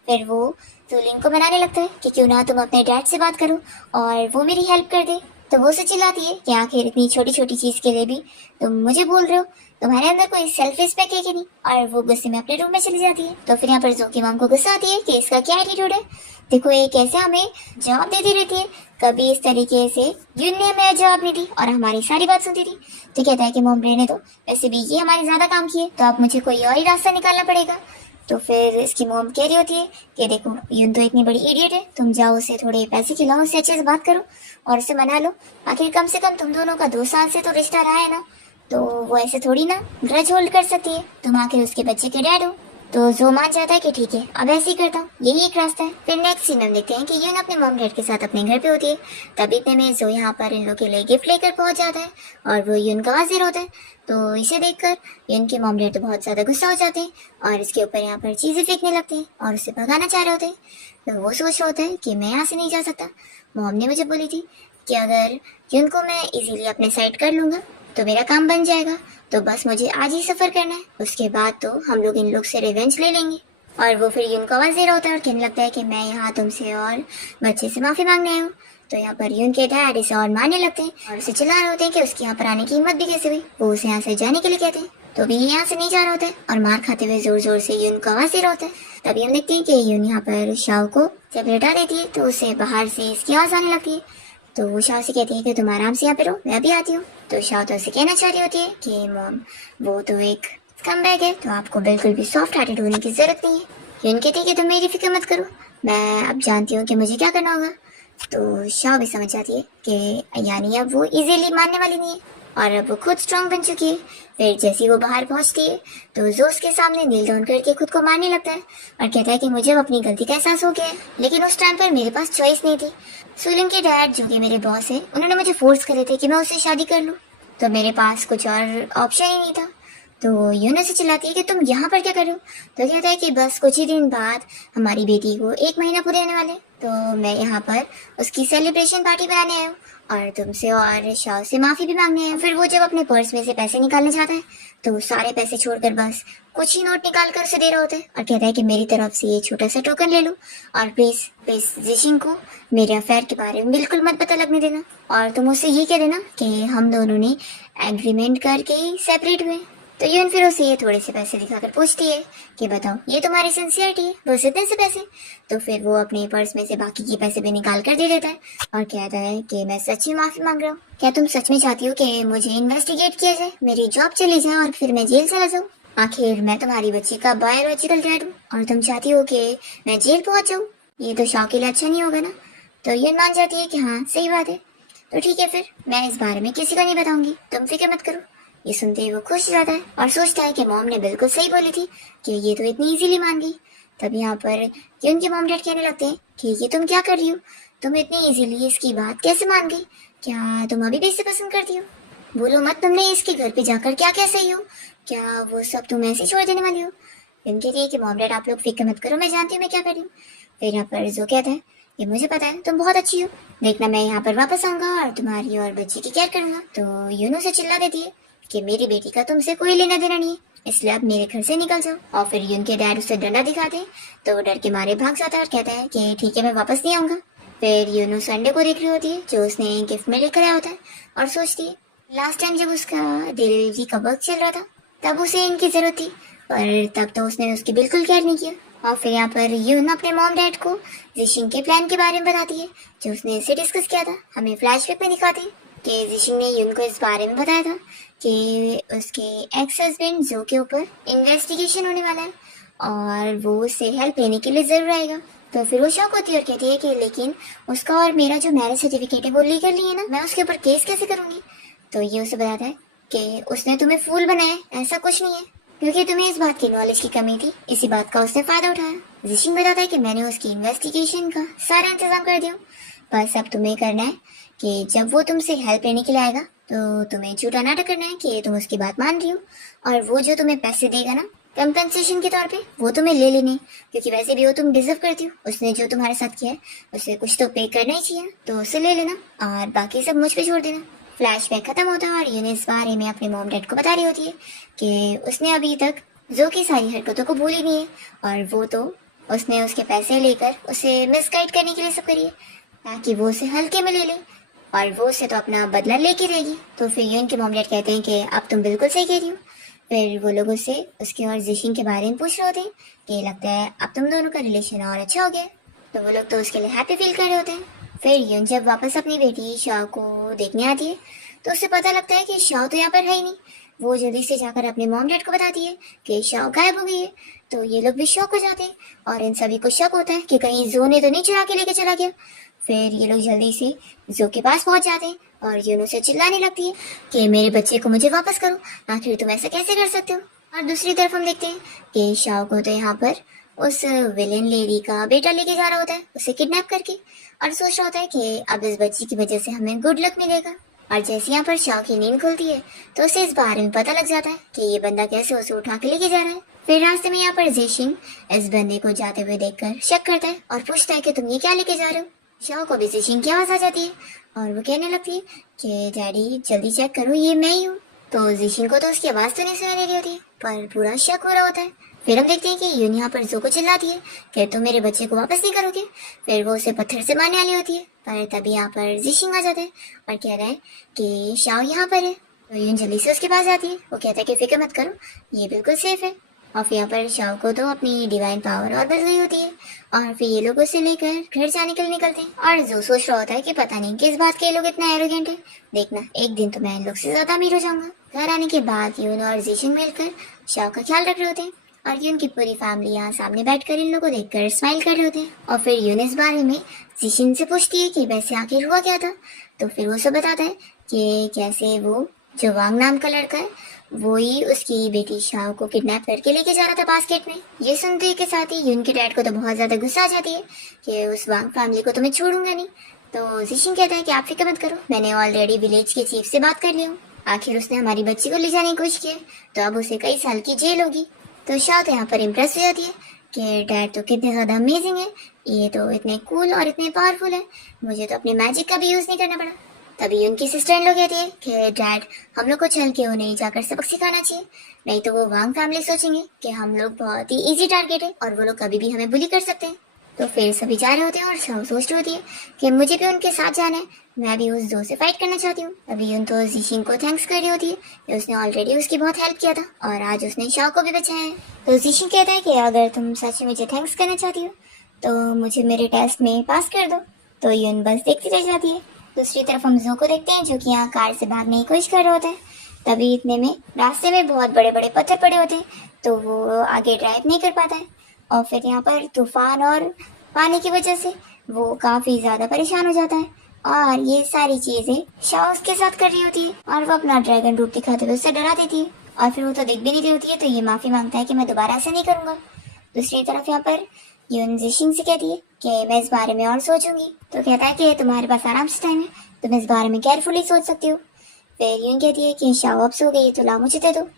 फिर वो सुलिंग को मनाने लगता है कि क्यों ना तुम अपने डैड से बात करो और वो मेरी हेल्प कर दे। तो वो उसे चिल्लाती है कि आखिर इतनी छोटी छोटी चीज के लिए भी तुम मुझे बोल रहे हो, तुम्हारे अंदर कोई सेल्फ रिस्पेक्ट है कि नहीं। और वो गुस्से में अपने रूम में चली जाती है। तो फिर यहाँ पर जो की मॉम को गुस्सा आती है कि इसका क्या एटीट्यूड है, देखो ये कैसे हमें जवाब देती रहती है, कभी इस तरीके से यून ने हमें जवाब नहीं दी और हमारी सारी बात सुनती थी। तो कहता है कि मॉम रहने दो, वैसे भी ये हमारे ज्यादा काम किए तो अब मुझे कोई और ही रास्ता निकालना पड़ेगा। तो फिर इसकी मॉम कह रही होती है कि देखो यून तो इतनी बड़ी इडियट है, तुम जाओ उसे थोड़े पैसे खिलाओ, उससे अच्छे से बात करो और उसे मना लो, आखिर कम से कम तुम दोनों का 2 साल से तो रिश्ता रहा है ना, तो वो ऐसे थोड़ी ना ग्रज होल्ड कर सकती है, तुम आखिर उसके बच्चे के डैड हो। तो जो मान जाता है कि ठीक है अब ऐसे ही करता हूँ, यही एक रास्ता है। फिर नेक्स्ट सीन हम देखते हैं कि यून अपने मॉम डैड के साथ अपने घर पे होती है। तब इतने में जो यहाँ पर इन लोग के लिए गिफ्ट लेकर पहुंच जाता है और वो यून का हाजिर होता है। तो इसे देखकर यून के मॉम डैड तो बहुत ज्यादा गुस्सा हो जाते हैं और इसके ऊपर यहाँ पर चीजें फेंकने लगते हैं और उसे भगाना चाह रहे होते हैं। तो वो सोच रहा होता है कि मैं यहाँ से नहीं जा सकता, मॉम ने मुझे बोली थी कि अगर यून को मैं इजीली अपने साइड कर लूंगा तो मेरा काम बन जाएगा, तो बस मुझे आज ही सफर करना है, उसके बाद तो हम लोग इन लोग से रिवेंज ले लेंगे। और वो फिर यून को आवाज दे रहा होता है और कहने लगता है कि मैं यहाँ तुमसे और बच्चे से माफी मांगने आया हूँ। तो यहाँ पर यून के डैड इसे और मारने लगते हैं और उसे चिल्ला रहे होते हैं कि उसके यहाँ पर आने की हिम्मत भी कैसे हुई, वो उसे यहाँ से जाने के लिए कहते हैं। तो भी यहाँ से नहीं जा रहा होता है और मार खाते हुए जोर जोर से यून को आवाज दे रहा होता है। तभी हम देखते हैं कि यून यहाँ पर शाओ को जब लेटा देती है तो उसे बाहर से इसकी आवाज आने लगती है। तो वो शाओ से कहती है कि तुम आराम से यहाँ पे रहो, मैं भी आती हूँ। तो शाओ तो उसे कहना चाह रही होती है कि मॉम वो तो एक स्कमबैग है, तो आपको बिल्कुल भी सॉफ्ट हार्टेड होने की जरूरत नहीं है। यून कहती है कि तुम मेरी फिक्र मत करो, मैं अब जानती हूँ कि मुझे क्या करना होगा। तो शाओ भी समझ जाती है कि यानी अब वो इजीली मानने वाली नहीं है और अब वो खुद स्ट्रांग बन चुकी है। फिर जैसे वो बाहर पहुंचती है तो जोस के सामने नील डाउन करके खुद को मारने लगता है और कहता है कि मुझे अब अपनी गलती का एहसास हो गया है, लेकिन उस टाइम पर मेरे पास चॉइस नहीं थी। सुलिंग के डैड जो कि मेरे बॉस है, उन्होंने मुझे फोर्स करे थे कि मैं उससे शादी कर लूं, तो मेरे पास कुछ और ऑप्शन ही नहीं था। तो यून से चिल्लाती है कि तुम यहाँ पर क्या कर रहे हो। तो कहता है कि बस कुछ ही दिन बाद हमारी बेटी को 1 महीना पूरे होने वाले, तो मैं यहाँ पर उसकी सेलिब्रेशन पार्टी बनाने आया हूँ और तुमसे और शाओ से माफी भी मांगने आया हूँ। फिर वो जब अपने पर्स में से पैसे निकालने जाता है तो सारे पैसे छोड़कर बस कुछ ही नोट निकाल कर उसे दे रहा होता है और कहता है कि मेरी तरफ से ये छोटा सा टोकन ले लो और प्लीज प्लीज जिशिन को मेरे अफेयर के बारे में बिल्कुल मत पता लगने देना और तुम उससे ये कह देना कि हम दोनों ने एग्रीमेंट करके ही सेपरेट हुए। तो यून फिर उसे ये थोड़े से पैसे दिखाकर पूछती है कि बताओ ये तुम्हारी सिंसियरिटी है, बस इतने से पैसे। तो फिर वो अपने पर्स में से बाकी के पैसे भी निकाल कर दे देता है और कहता है कि मैं सच में माफी मांग रहा हूँ, क्या तुम सच में चाहती हो कि मुझे इन्वेस्टिगेट किया जाए, मेरी जॉब चली जाए और फिर मैं जेल चला जाऊँ। आखिर मैं तुम्हारी बच्ची का बायोलॉजिकल डैड हूँ और तुम चाहती हो कि मैं जेल पहुंच जाऊँ, ये तो शाओ के लिए अच्छा नहीं होगा ना। तो यून मान जाती है कि हाँ सही बात है, तो ठीक है फिर मैं इस बारे में किसी को नहीं बताऊंगी, तुम फिक्र मत करो। ये सुनते ही वो खुश हो जाता है और सोचता है कि मॉम ने बिल्कुल सही बोली थी कि ये तो इतनी इजीली मान गई। तब यहाँ पर यून के मॉम डैड कहने लगते हैं कि ये तुम क्या कर रही हो, तुम इतनी इजीली इसकी बात कैसे मान गई, क्या तुम अभी भी इसे पसंद करती हो, बोलो मत तुमने इसके घर पे जाकर क्या क्या सही हो, क्या वो सब तुम ऐसे छोड़ देने वाली हो। यून कहती है कि मॉम डैड आप लोग फिक्र मत करो, मैं जानती हूँ मैं क्या कर रही हूँ। फिर यहाँ पर जो कहता है कि मुझे पता है तुम बहुत अच्छी हो, देखना मैं यहाँ पर वापस आऊंगा और तुम्हारी और बच्ची की केयर करूंगा। तो यून उसे चिल्ला देती है कि मेरी बेटी का तुमसे कोई लेना देना नहीं है, इसलिए आप मेरे घर से निकल जाओ। और फिर यून के डैड उसे डंडा दिखाते हैं तो वो डर के मारे भाग जाता है और कहता है कि ठीक है मैं वापस नहीं आऊंगा। फिर यूनू संडे को देख रही होती है जो उसने गिफ्ट में लेकर आया होता है और सोचती है लास्ट टाइम जब उसका डिलीवरी का वर्क चल रहा था तब उसे इनकी जरूरत थी, पर तब तो उसने उसकी बिल्कुल केयर नहीं किया। और फिर यहाँ पर यून अपने मॉम डैड को जिशिंग के प्लान के बारे में बताती है जो उसने इसे डिस्कस किया था। हमें फ्लैशबैक में दिखाते हैं कि जिशिंग ने यून को इस बारे में बताया था कि उसके एक्स हस्बैंड जो के ऊपर इन्वेस्टिगेशन होने वाला है और वो उससे हेल्प लेने के लिए जरूर आएगा। तो फिर वो शौक होती है और कहती है कि लेकिन उसका और मेरा जो मैरिज सर्टिफिकेट है वो लीगल नहीं है ना, मैं उसके ऊपर केस कैसे करूंगी। तो ये उसे बताता है कि उसने तुम्हें फूल बनाया, ऐसा कुछ नहीं है, क्योंकि तुम्हें इस बात की नॉलेज की कमी थी, इसी बात का उसने फायदा उठाया। जिशिंग बताता है कि मैंने उसकी इन्वेस्टिगेशन का सारा इंतजाम कर दिया, बस अब तुम्हें करना है कि जब वो तुमसे हेल्प लेने के लिए आएगा तो तुम्हें झूठा नाटक करना है कि तुम उसकी बात मान रही हो, और वो जो तुम्हें पैसे देगा ना कंपेंसेशन के तौर पे वो तुम्हें ले लेने, क्योंकि वैसे भी वो तुम डिजर्व करती हो, उसने जो तुम्हारे साथ किया है उसे कुछ तो पे करना ही चाहिए, तो उसे ले लेना और बाकी सब मुझ पे छोड़ देना। फ्लैशबैक खत्म होता है और यून इस बारे में अपने मॉम डैड को बता रही होती है कि उसने अभी तक जो की सारी हरकतों को भूली नहीं है और वो तो उसने उसके पैसे लेकर उसे मिसगाइड करने के लिए सब करी है ताकि वो उसे हल्के में ले ले और वो उसे तो अपना बदला लेके रहेगी। तो फिर यून के मॉम डैड कहते हैं कि अब तुम बिल्कुल सही कह रही हो। फिर वो लोग उससे उसके और जिशिंग के बारे में पूछ रहे होते हैं कि लगता है अब तुम दोनों का रिलेशन और अच्छा हो गया। तो वो लोग तो उसके लिए हैप्पी फील कर रहे होते हैं। फिर यून जब वापस अपनी बेटी शाओ को देखने आती है तो उसे पता लगता है कि शाओ तो यहाँ पर है ही नहीं। वो जल्दी से जाकर अपने मॉम डैड को बताती है कि शाओ गायब हो गई है। तो ये लोग भी शॉक हो जाते हैं और इन सभी को शक होता है कि कहीं जो ने तो नहीं चुरा के लेके चला गया। फिर ये लोग जल्दी से जो के पास पहुंच जाते हैं और यून से चिल्लाने लगती है कि मेरे बच्चे को मुझे वापस करो, आखिर तुम ऐसा कैसे कर सकते हो। और दूसरी तरफ हम देखते हैं कि शाओ को तो यहाँ पर उस विलेन लेडी का बेटा लेके जा रहा होता है उसे किडनैप करके, और सोच रहा होता है कि अब इस बच्ची की वजह से हमें गुड लक मिलेगा। और जैसे यहाँ पर शाओ की नींद खुलती है तो उसे इस बारे में पता लग जाता है कि ये बंदा कैसे उसे उठा के लेके जा रहा है। फिर रास्ते में यहाँ पर जिशिंग इस बंदे को जाते हुए देखकर शक करता है और पूछता है कि तुम ये क्या लेके जा रहे हो। शाओ को भी जिशिंग की आवाज आ जाती है और वो कहने लगती है कि डैडी जल्दी चेक करो ये मैं ही हूँ। तो जिशिंग को तो उसकी आवाज तो नहीं सुनाई दे रही होती है पर पूरा शक हो रहा होता है। फिर हम देखते हैं कि यून यहाँ पर जो को चिल्लाती है कि तुम मेरे बच्चे को वापस नहीं करोगे। फिर वो उसे पत्थर से मारने वाली होती है पर तभी यहाँ पर जिशिंग आ जाता है और कह रहा है कि शाओ यहाँ पर है। तो यून जल्दी से उसके पास जाती है, वो कहता है कि फिक्र मत करो ये बिल्कुल सेफ है। और फिर यहाँ पर शाओ को तो अपनी डिवाइन पावर और बढ़ गई होती है और फिर ये लोग उसे लेकर घर जाने के लिए निकलते हैं। और जो सोच रहा होता है कि पता नहीं किस बात के ये लोग इतना एरोगेंट है, देखना एक दिन तो मैं इन लोग से ज्यादा अमीर हो जाऊंगा। घर आने के बाद यून और जिशिंग मिलकर शाओ का ख्याल रख रहे होते हैं और यून की पूरी फैमिली यहाँ सामने बैठकर इन लोगों को देखकर स्माइल कर रहे होते हैं। और फिर यून इस बारे में जिशिंग से पूछती है कि वैसे आखिर हुआ क्या था। तो फिर वो सब बताता है कि कैसे वो जो वांग नाम का लड़का है वो ही उसकी बेटी शाओ को किडनैप करके लेके जा रहा था बास्केट में। ये सुनते के साथ ही यून के डैड को तो बहुत ज्यादा गुस्सा आ जाती है कि उस वांग फैमिली को तो मैं छोड़ूंगा नहीं। तो जिशिंग कहता है कि आप फिक्र मत करो, मैंने ऑलरेडी विलेज के चीफ से बात कर ली हूँ, आखिर उसने हमारी बच्ची को ले जाने की कोशिश की तो अब उसे कई साल की जेल होगी। तो शाओ तो यहाँ पर इम्प्रेस हो जाती है कि डैड तो कितने ज्यादा अमेजिंग है, ये तो इतने कूल और इतने पावरफुल है, मुझे तो अपने मैजिक का भी यूज नहीं करना पड़ा। तभी उनकी सिस्टर इन लोग कहती है कि डैड हम लोग को चल के उन्हें जाकर सबक सिखाना चाहिए, नहीं तो वो वांग फैमिली सोचेंगे कि हम लोग बहुत ही इजी टारगेट है और वो लोग कभी भी हमें बुली कर सकते हैं। तो फिर सभी जा रहे होते हैं और शाओ सोच रही होती है कि मुझे भी उनके साथ जाना है, मैं भी उस दो से फाइट करना चाहती हूँ। अभी उन तो जिशिंग को थैंक्स कर रही होती है कि उसने ऑलरेडी उसकी बहुत हेल्प किया था और आज उसने शाओ को भी बचाया है। तो जिशिंग कहता है कि अगर तुम सच में मुझे थैंक्स करना चाहती हो तो मुझे मेरे टेस्ट में पास कर दो। तो यून बस देखती रह जाती है। दूसरी तरफ हम जो को देखते हैं जो कि यहाँ कार से भागने की कोशिश कर रहे होते हैं। तभी इतने में रास्ते में बहुत बड़े बड़े पत्थर पड़े होते हैं तो वो आगे ड्राइव नहीं कर पाता है और फिर यहाँ पर तूफान और पानी की वजह से वो काफी ज्यादा परेशान हो जाता है और ये सारी चीजें शाओ उसके साथ कर रही होती है और वो अपना ड्रैगन रूप दिखाते हुए उससे डरा देती है और फिर वो तो देख भी नहीं रही होती है तो ये माफी मांगता है कि मैं दोबारा ऐसा नहीं करूंगा। दूसरी तरफ यहाँ पर यून जिशिंग से कहती है कि मैं इस बारे में और सोचूंगी। तो कहता है कि तुम्हारे पास आराम से टाइम है, तुम इस बारे में केयरफुली सोच सकती हो। फिर यून कहती है कि शाओ अब सो गई तो लाओ मुझे दे दो।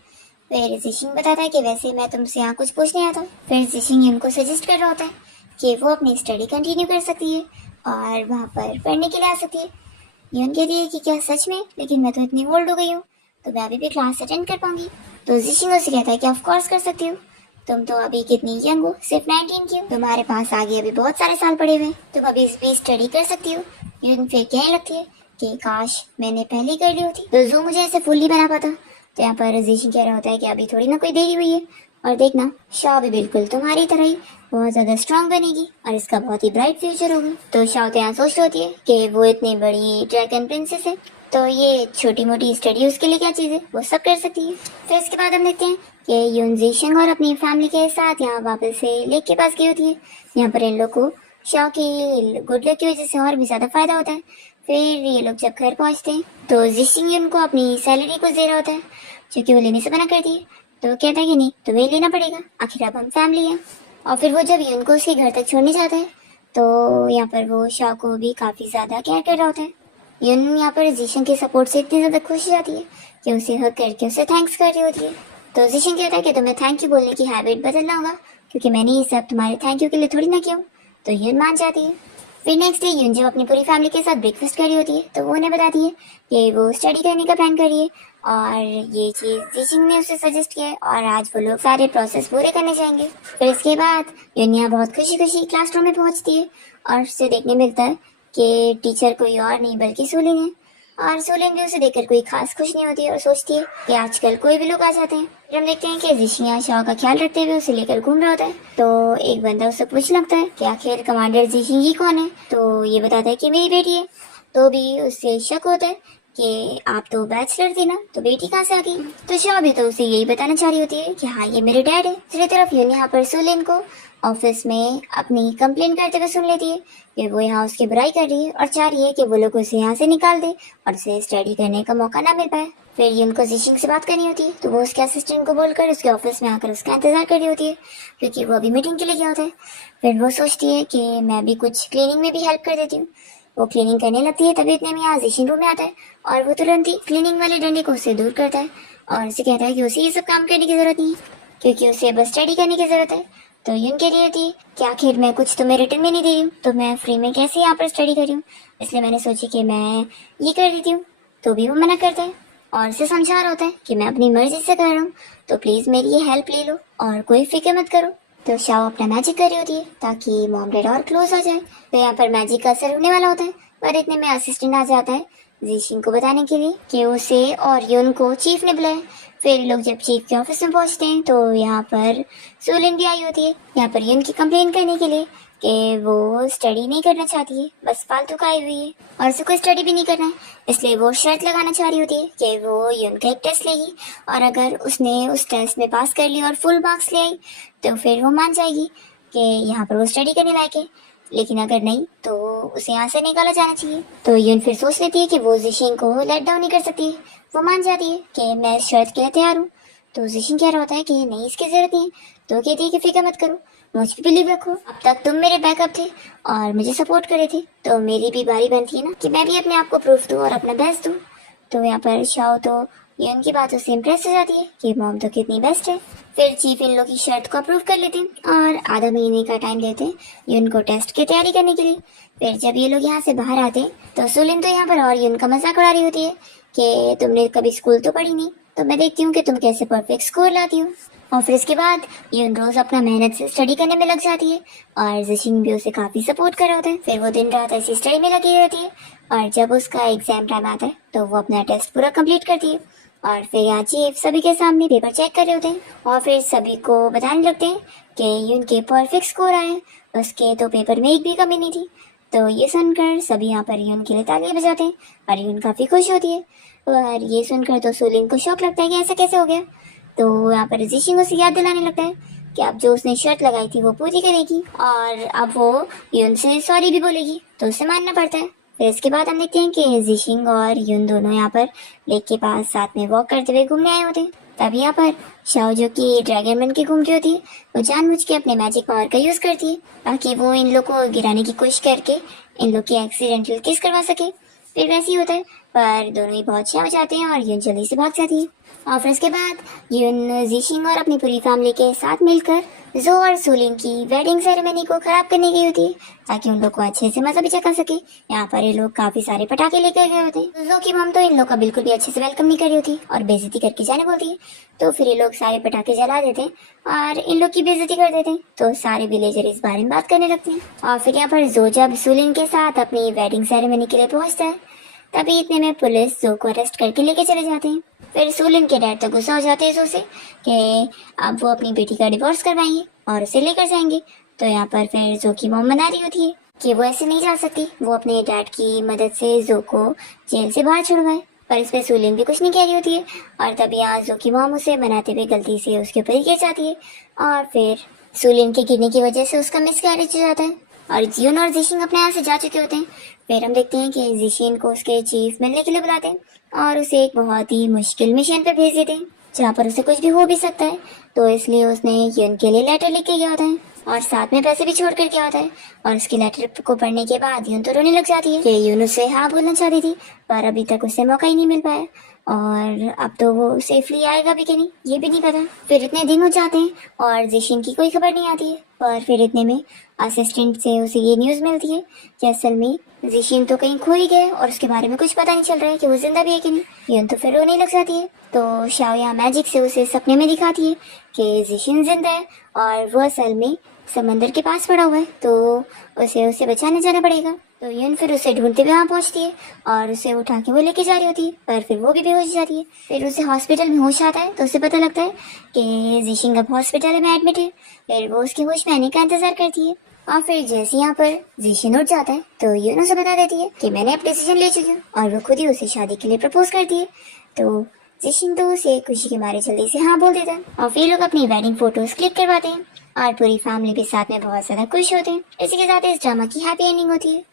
फिर जिशिंग बताता है कि वैसे मैं तुमसे यहाँ कुछ पूछने आया था। फिर जिशिंग उनको सजेस्ट कर रहा होता है कि वो अपनी स्टडी कंटिन्यू कर सकती है और वहाँ पर पढ़ने के लिए आ सकती है। यून कहती है कि क्या सच में, लेकिन मैं तो इतनी ओल्ड हो गई हूँ, तो मैं अभी भी क्लास अटेंड कर पाऊंगी। तो जिशिंग उसे कहता है कि ऑफ कोर्स कर सकती हो, तुम तो अभी कितनी यंग हो, सिर्फ 19 की हो, तुम्हारे पास आगे अभी बहुत सारे साल पड़े हुए हैं, तुम अभी भी स्टडी कर सकती हो। यून फिर कहने लगती है कि काश मैंने पहले ही कर ली होती तो जो मुझे ऐसे फुल नहीं बना पाता। तो यहाँ पर जिशिंग कह रहा होता है कि अभी थोड़ी ना कोई देरी हुई है, और देखना शाओ भी बिल्कुल तुम्हारी तरह ही बहुत ज्यादा स्ट्रांग बनेगी और इसका बहुत ही ब्राइट फ्यूचर होगा। तो शाओ तो यहाँ सोच रही होती है कि वो इतनी बड़ी ड्रैगन प्रिंसेस है, तो ये छोटी मोटी स्टडी उसके लिए क्या चीज़ है, वो सब कर सकती है। फिर इसके बाद हम देखते हैं कि यून जिशिंग और अपनी फैमिली के साथ यहाँ वापस से लेक के पास गई होती है। यहाँ पर इन लोग को शाओ की गुड लक की वजह से और भी ज्यादा फायदा होता है। फिर ये लोग जब घर पहुंचते हैं तो जिशिंग उनको अपनी सैलरी कुछ दे रहा होता है, क्योंकि वो लेने से मना करती है। तो वो कहता है कि नहीं, तुम्हें लेना पड़ेगा, आखिर अब हम फैमिली हैं। और फिर वो जब यून को उसके घर तक छोड़ने जाता है तो यहाँ पर वो शाओ को भी काफी ज्यादा केयर कर रहा होता है। यून यहाँ पर जिशिंग के सपोर्ट से इतनी ज्यादा खुश हो जाती है कि उसे हक करके उसे थैंक्स कर रही होती है। तो जिशिंग कहता है कि तुम्हें थैंक यू बोलने की हैबिट बदलना होगा, क्योंकि मैंने ये सब तुम्हारे थैंक यू के लिए थोड़ी ना किया। तो यून मान जाती है। फिर नेक्स्ट डे यून जब अपनी पूरी फैमिली के साथ ब्रेकफास्ट कर रही होती है तो वो उन्हें बताती है कि वो स्टडी करने का प्लान कर रही है, और ये चीज जिशिंग ने उसे सजेस्ट किया है, और आज वो लोग सारे प्रोसेस पूरे करने जाएंगे। फिर इसके बाद यून यहाँ बहुत खुशी खुशी क्लासरूम में पहुंचती है और उसे देखने मिलता है कि टीचर कोई और नहीं बल्कि सुलिन है। और सोलन भी उसे देखकर कोई खास खुश नहीं होती और सोचती है कि आजकल कोई भी लोग आ जाते हैं। फिर हम देखते हैं कि जिशिंग यहाँ शाओ का ख्याल रखते हुए उसे लेकर घूम रहा होता है। तो एक बंदा उससे पूछने लगता है कि आखिर कमांडर जिशिंग ही कौन है। तो ये बताता है कि मेरी बेटी है। तो भी उससे शक होता है कि आप तो बैचलर थी ना, तो बेटी कहाँ से आ गई। तो शाओ भी तो उसे यही बताना चाह रही होती है कि हाँ ये मेरे डैड है। दूसरी तरफ यून यहाँ पर सोलन को ऑफिस में अपनी कंप्लेन करते हुए सुन लेती है कि वो यहाँ उसकी बुराई कर रही है और चाह रही है कि वो लोग उसे यहाँ से निकाल दे और उसे स्टडी करने का मौका ना मिल पाए। फिर यून को जिशिंग से बात करनी होती है तो वो उसके असिस्टेंट को बोलकर उसके ऑफिस में आकर उसका इंतजार कर रही होती है, क्योंकि वो अभी मीटिंग के लिए गया होता है। फिर वो सोचती है कि मैं भी कुछ क्लीनिंग में भी हेल्प कर देती हूँ। वो क्लीनिंग करने लगती है, तभी इतने में यहाँ जिशिंग रूम में आता है और वो तुरंत ही क्लीनिंग वाले डंडे को उससे दूर करता है और उसे कहता है कि उसे ये सब काम करने की जरूरत नहीं है, क्योंकि उसे बस स्टडी करने की जरूरत है। तो यून कह रही थी कि आखिर मैं कुछ तुम्हें रिटर्न में नहीं दे रही हूँ, तो मैं फ्री में कैसे यहाँ पर स्टडी कर रही हूँ, इसलिए मैंने सोची कि मैं ये कर देती हूँ। तो भी वो मना करता है और उसे समझा रहा होता है कि मैं अपनी मर्जी से कर रहा हूँ, तो प्लीज मेरी ये हेल्प ले लो और कोई फिक्र मत करो। तो शाओ अपना मैजिक कर रही होती है ताकि मॉम डैड और क्लोज हो जाए। तो यहाँ पर मैजिक का असर होने वाला होता है, पर इतने में असिस्टेंट आ जाता है जिशिंग को बताने के लिए कि उसे और यून को चीफ ने बुलाया। फिर लोग जब चीफ के ऑफिस में पहुंचते हैं तो यहाँ पर सोलिन भी आई होती है यहाँ पर यून की कंप्लेन करने के लिए कि वो स्टडी नहीं करना चाहती है, बस फालतू का आई हुई है और उसे कोई स्टडी भी नहीं करना है। इसलिए वो शर्त लगाना चाह रही होती है कि वो यून का एक टेस्ट लेगी और अगर उसने उस टेस्ट में पास कर लिया और फुल मार्क्स ले आई तो फिर वो मान जाएगी कि यहाँ पर वो स्टडी करने लायक है, लेकिन अगर नहीं तो उसे यहाँ से निकाला जाना चाहिए। तो यून फिर सोच लेती है कि वो जिशिंग को लेट डाउन नहीं कर सकती। वो मान जाती है कि मैं इस शर्त के लिए तैयार हूँ। तो जिशिंग कह रहा होता है कि नहीं इसकी जरूरत नहीं है। तो कहती है कि फिक्र मत करो, मुझ पे बिलीव रखो, अब तक तुम मेरे बैकअप थे और मुझे सपोर्ट करे थे, तो मेरी भी बारी बनती है ना कि मैं भी अपने आप को प्रूफ दूँ और अपना बेस्ट दूँ। तो यहाँ पर शाओ तो यून की बातों से इम्प्रेस हो जाती है कि मॉम तो कितनी बेस्ट है। फिर चीफ इन लोग की शर्त को अप्रूव कर लेते हैं और आधा महीने का टाइम देते हैं यून को टेस्ट की तैयारी करने के लिए। फिर जब ये लोग यहाँ से बाहर आते हैं तो सुलिन तो यहाँ पर और यून का मजाक उड़ा रही होती है कि तुमने कभी स्कूल तो पढ़ी नहीं, तो मैं देखती हूँ कि तुम कैसे परफेक्ट स्कोर लाती हो। और फिर इसके बाद यून रोज अपना मेहनत से स्टडी करने में लग जाती है और जिशिंग भी उसे काफी सपोर्ट कर रहा होता है। फिर वो दिन रात ऐसी स्टडी में लगी रहती है और जब उसका एग्जाम टाइम आता है तो वो अपना टेस्ट पूरा कंप्लीट करती है। और फिर यहाँ चीफ सभी के सामने पेपर चेक कर रहे होते हैं और फिर सभी को बताने लगते हैं कि यून के परफेक्ट स्कोर आए, उसके तो पेपर में एक भी कमी नहीं थी। तो ये सुनकर सभी यहाँ पर यून के लिए तालियां बजाते हैं और यून काफी खुश होती है। और ये सुनकर तो सोलिन को शौक लगता है कि ऐसा कैसे हो गया। तो यहाँ पर जिशिंग उसे याद दिलाने लगता है कि अब जो उसने शर्त लगाई थी वो पूरी करेगी और अब वो यून से सॉरी भी बोलेगी, तो उसे मानना पड़ता है। फिर इसके बाद हम देखते हैं कि जिशिंग और यून दोनों यहाँ पर लेक के पास साथ में वॉक करते हुए घूमने आए होते हैं। तभी यहाँ पर शाओ जो कि ड्रैगन बन के घूम रही होती है वो जानबूझ के अपने मैजिक पावर का यूज करती है ताकि वो इन लोग को गिराने की कोशिश करके इन लोग की एक्सीडेंटल किस करवा सके। फिर वैसे ही होता है, पर दोनों ही बहुत शाह हो जाते हैं और यून जल्दी से भाग जाती है। और फिर उसके बाद यून जीशिंग और अपनी पूरी फैमिली के साथ मिलकर जो और सोलिन की वेडिंग सेरेमनी को खराब करने गई होती है ताकि उन लोग को अच्छे से मजा भी चखा सके। यहाँ पर ये लोग काफी सारे पटाखे लेकर गए होते हैं। जो की मम तो इन लोग का बिल्कुल भी अच्छे से वेलकम नहीं कर रही होती और बेइज्जती करके जाने बोलती है। तो फिर ये लोग सारे पटाखे जला देते हैं और इन लोग की बेइज्जती कर देते हैं। तो सारे विलेजर इस बारे में बात करने लगते हैं। और फिर यहाँ पर जो जब सोलिन के साथ अपनी वेडिंग सेरेमनी के लिए पहुंचता है तभी इतने में पुलिस जो को अरेस्ट करके लेके चले जाते हैं। फिर सोलिन के डैड तो गुस्सा हो जाते हैं जो से कि अब वो अपनी बेटी का डिवोर्स करवाएंगे और उसे लेकर जाएंगे। तो यहाँ पर फिर जो की मॉम मना रही होती है कि वो ऐसे नहीं जा सकती, वो अपने डैड की मदद से जो को जेल से बाहर छुड़वाए। पर इस पे सोलिन भी कुछ नहीं कह रही होती है और तभी यहाँ जो की मॉम उसे मनाते हुए गलती से उसके ऊपर गिर जाती है और फिर सोलिन के गिरने की वजह से उसका मिसकैरेज हो जाता है और जियोन और जिशिंग अपने यहाँ से जा चुके होते हैं। फिर हम देखते हैं कि जिशिन को उसके चीफ मिलने के लिए बुलाते हैं और उसे एक बहुत ही मुश्किल मिशन पे भेज देते हैं जहाँ पर उसे कुछ भी हो भी सकता है। तो इसलिए उसने यून के लिए लेटर लिख के गया होता है और साथ में पैसे भी छोड़ कर गया होता है। और उसके लेटर को पढ़ने के बाद यून तो रोने लग जाती है कि यून उसे हाँ बोलना चाहती थी पर अभी तक उसे मौका ही नहीं मिल पाया और अब तो वो सेफली आएगा भी कि नहीं ये भी नहीं पता। फिर इतने दिन हो जाते हैं और जिशिन की कोई खबर नहीं आती है। पर फिर इतने में असिस्टेंट से उसे ये न्यूज़ मिलती है कि असल में जिशिन तो कहीं खो ही गया और उसके बारे में कुछ पता नहीं चल रहा है कि वो जिंदा भी है कि नहीं। यून तो फिर रोने लग जाती है। तो शाओ यहाँ मैजिक से उसे सपने में दिखाती है कि जिशिन जिंदा है और वो असल में समंदर के पास पड़ा हुआ है तो उसे बचाने जाना पड़ेगा। तो यून फिर उसे ढूंढते हुए वहाँ पहुँचती है और उसे उठा के वो लेके जा रही होती है पर फिर वो भी बेहोश जाती है। फिर उसे हॉस्पिटल में होश आता है तो उसे पता लगता है कि जिशिंग अब हॉस्पिटल में एडमिट है। फिर वो उसके होश में आने का इंतजार करती है और फिर जैसे यहाँ पर जिशिन उठ जाता है तो यून उसे बता देती है कि मैंने अब डिसीजन ले चुकी हूँ और वो खुद ही उसे शादी के लिए प्रपोज करती है। तो जिशिन तो उसे खुशी के मारे जल्दी से हाँ बोल देता है और फिर लोग अपनी वेडिंग फोटोज क्लिक करवाते हैं और पूरी फैमिली भी साथ में बहुत ज्यादा खुश होते हैं। इसी के साथ इस ड्रामा की हैप्पी एंडिंग होती है।